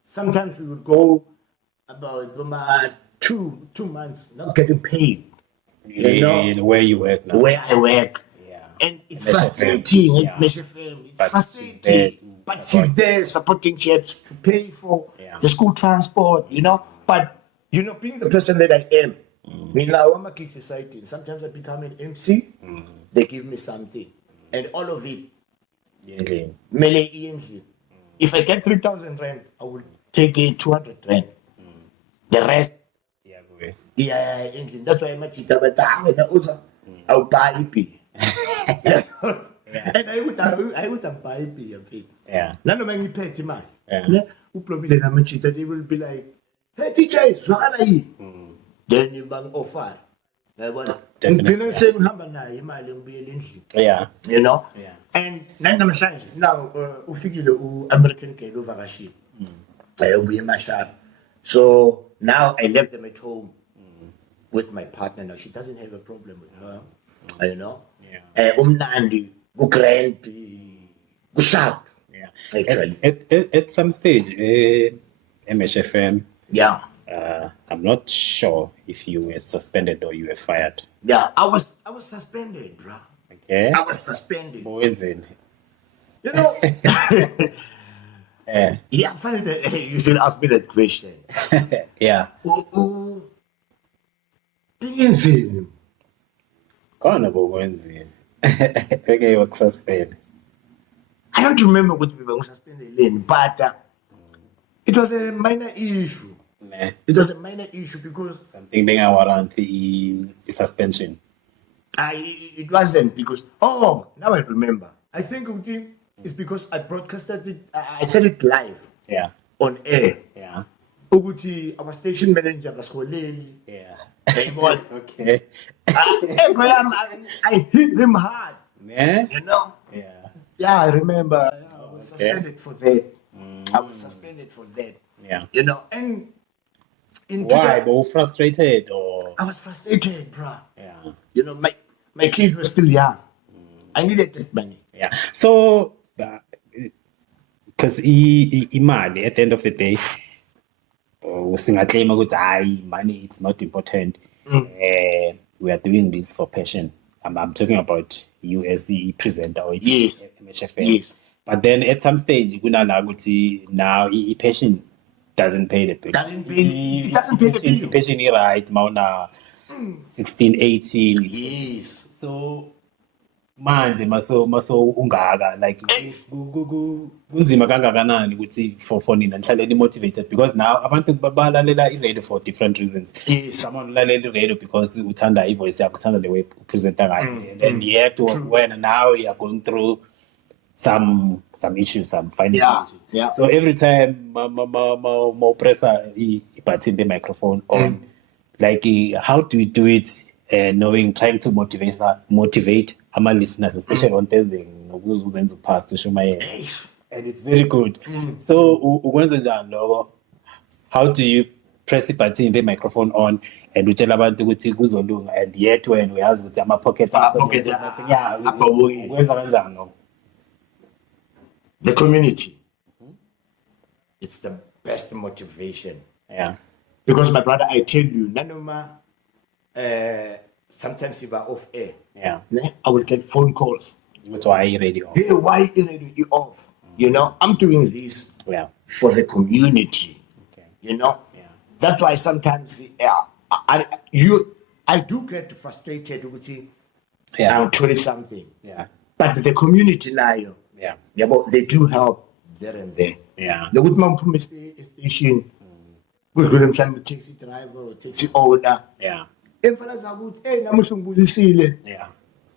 sometimes we would go about 2 months not getting paid. You know, where you work now. Where I work. And it's frustrating. It's frustrating. But she's there supporting. She has to pay for the school transport, you know. But, you know, being the person that I am, I'm a kick society. Sometimes I become an MC. They give me something. And all of it, if I get 3,000 rand, I will take 200 rand. The rest, that's why I'm a cheater. But I'll buy it. And I would buy it. Yeah. None of my pet in mind. Who probably I'm a cheater, they will be like, hey, teacher, then you bang offer. Yeah. You know? Yeah. And now, we figure American came over a ship. I'll be my shop. So now I left them at home with my partner. Now she doesn't have a problem with her. You know? Umnandi, grand, sharp. Yeah. Actually. At some stage, MHFM. Yeah. I'm not sure if you were suspended or you were fired. Yeah, I was suspended, bro. Okay. I was suspended. Bowenzeni. You know. Yeah. Yeah, funny that you should ask me that question. Yeah. Bengenzeni. Khona bowenzeni. Okay, you suspended. I don't remember what we were suspended, but it was a minor issue. Nah. It was a minor issue because Something being around the suspension. it wasn't because now I remember. I think it's because I broadcasted it. I said it live. Yeah. On air. Yeah. Ukuthi our station manager Kaskoleli. Yeah. Okay. I hit him hard. Yeah. You know? Yeah. Yeah, I remember. Yeah, I was suspended for that. I was suspended for that. Yeah. You know, and why? Were you frustrated or? I was frustrated, bro. Yeah. You know, my kids were still young. I needed that money. Yeah. So, because imali at the end of the day, singakleyima ukuthi hayi money it's not important. We are doing this for passion. I'm talking about you as the presenter or yes. MHFM. Yes. But then at some stage, kunala ukuthi now passion doesn't pay the bill. It doesn't pay the bill. Passion is right, mauna 16, 18. Yes. So manje maso ungaka like kunzima kangakanani ukuthi for nina nihlale motivated because now abantu balalela i-radio for different reasons. Yes. Someone ulalela i-radio because uthanda i-voice yakho, uthanda the way upresenta ngayo, and then yet when now you are going through some issues, some financial issues. Yeah. So every time ma press button the microphone on, like how do we do it? Trying to motivate our listeners, especially on Thursday, past to show my and it's very good. So how do you press the button, the microphone on, and we tell about the and yet when we ask with my pocket, the community, it's the best motivation. Yeah. Because my brother, I tell you, Nanoma, sometimes if I'm off air, yeah, I will get phone calls. That's why you radio. Hey, why you radio off? You know, I'm doing this for the community. Okay. You know, that's why sometimes I do get frustrated with it. Yeah, I'm 20 something. Yeah, but the community now, they do help there and there. Yeah, the good man from station. Kudlule taxi driver, taxi owner. Yeah. Emfana zakuthi namuhla ngibuzisile. Yeah.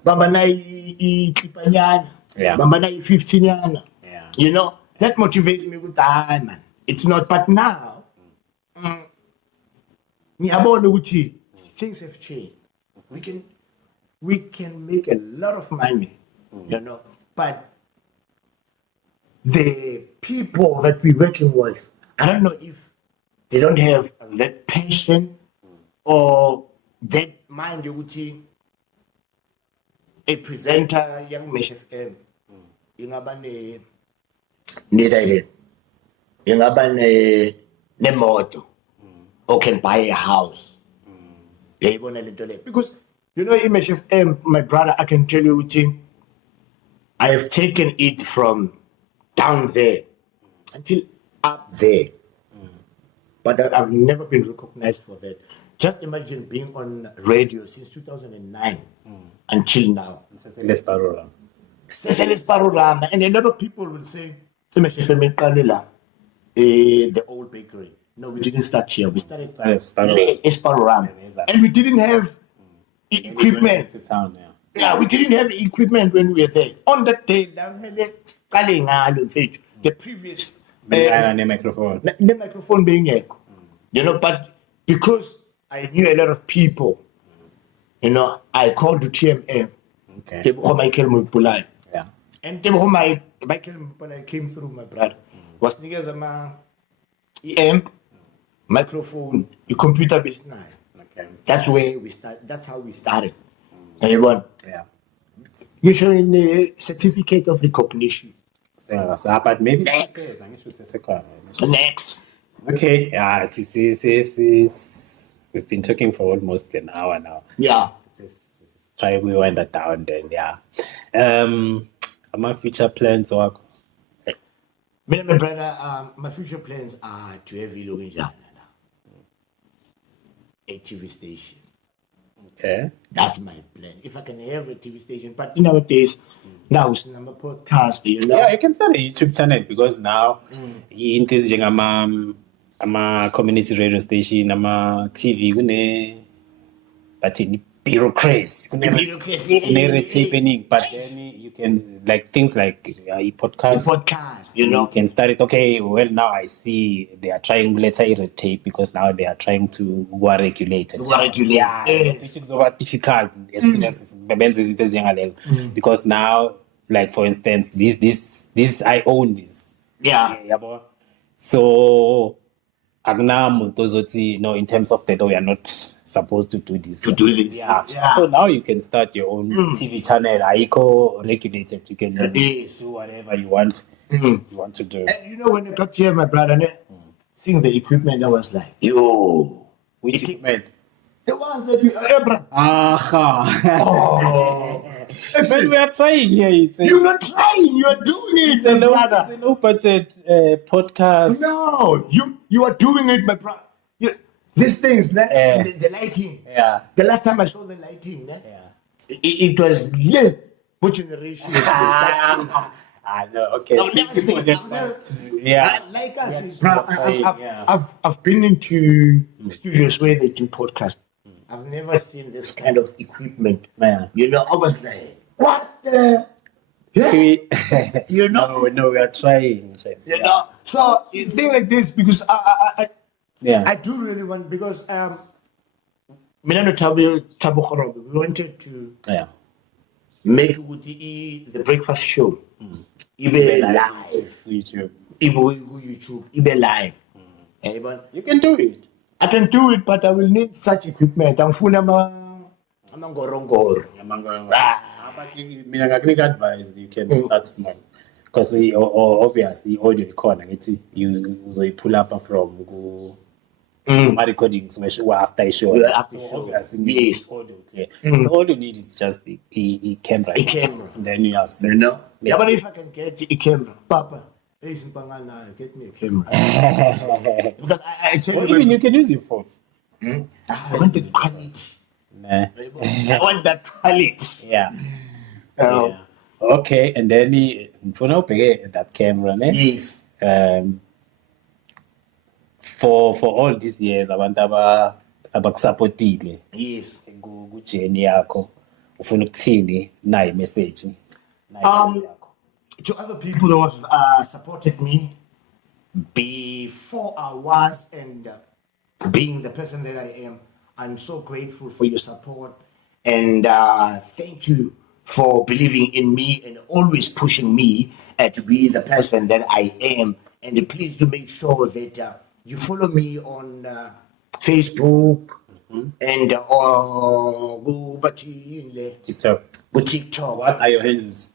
Bamba na iklipanyana. Yeah. Bamba na 15 yana. Yeah. You know, that motivates me with man. It's not, but now ngiyabona ukuthi things have changed. We can make a lot of money, you know, but the people that we're working with, I don't know if they don't have that passion or that mind. You would see a presenter, young MHFM, ingaba ne moto, or can buy a house. Because you know, MHFM, my brother, I can tell you, I have taken it from down there until up there. But I've never been recognized for that. Just imagine being on radio since 2009 until now. And a lot of people will say, the old bakery. No, we didn't start here. We started Sparorama. And we didn't have equipment. To town, we didn't have equipment when we were there. On that day, the previous the microphone being you know, but because I knew a lot of people, you know, I called to TMM. Okay. Michael Mupulai. Yeah. And Michael Mupulai came through, my brother. Was niggas amp, microphone, the computer business. Okay. That's where we start. That's how we started. Everyone. Yeah. You showing a certificate of recognition. So, but maybe next. Okay, yeah, we've been talking for almost an hour now. Yeah. Let's try we wind that down then, yeah. My future plans or My brother, my future plans are to have a TV station. okay. That's my plan. If I can have a TV station, but nowadays, now it's number podcast, Yeah, you can start a YouTube channel because now in this ama community radio station, ama TV but in bureaucracy. bureaucracy. Red taping, but then you can like things like a podcast. Podcast, You can start it. Okay, well now I see they are trying let's say red tape because now they are trying to regulate it. Yeah, which is over difficult as soon as because now, like for instance, this I own this. Yeah. So in terms of the law, we are not supposed to do this. Yeah. So now you can start your own TV channel. Aiko regulated. You can do whatever you want. You want to do. And when I got here, my brother, seeing the equipment, I was like, yo. Which equipment? The ones that we When we are trying here, you're not trying, you are doing it, my brother. It's a low budget podcast. No, you are doing it, my brother. These things, the lighting. Yeah. The last time I saw the lighting, it was what generation is no, okay. Yeah. Like us, bro, I've been into studios where they do podcasts. I've never seen this kind of equipment. Man. I was like, what the? Yeah. No, we are trying. So a thing like this, because I do really want, because we wanted to make the breakfast show. Ibe live. YouTube. Ibe live. You can do it. I can do it, but I will need such equipment. I'm full of amangorongoro. But I can advise you can start small. Because obviously audio economy, you pull up from my recordings after a show. Obviously, yes. Audio, okay. So all you need is just a camera. A camera. And then you are set. Yeah, but if I can get a camera, Papa, get me a camera. Because I tell you, even you can use your phone. I want the quality. I want that quality. Yeah. Okay, and then for now, that camera. Yes. For all these years, abantu abakusupportile. Yes. Ku-journey yakho ufuna ukuthini nayi message. To other people who have supported me before I was and being the person that I am, I'm so grateful for your support, and thank you for believing in me and always pushing me to be the person that I am. And please do make sure that you follow me on Facebook and TikTok. TikTok. What are your handles?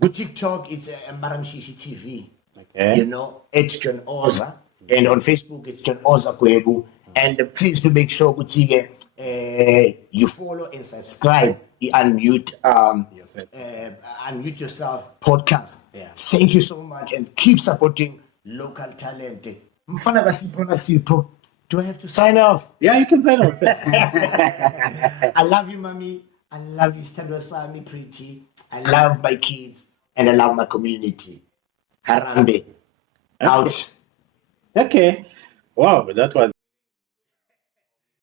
Good TikTok, it's Maramshishi TV. Okay. It's John Ozzah. And on Facebook, it's John Ozzah Kwebu. And please do make sure you follow and subscribe. You unmute yourself podcast. Yeah. Thank you so much, and keep supporting local talent. Do I have to sign off? Yeah, you can sign off. I love you, mommy. I love you, Stadwa Sami, pretty. I love my kids, and I love my community. Harambe. Out. Okay. Wow, that was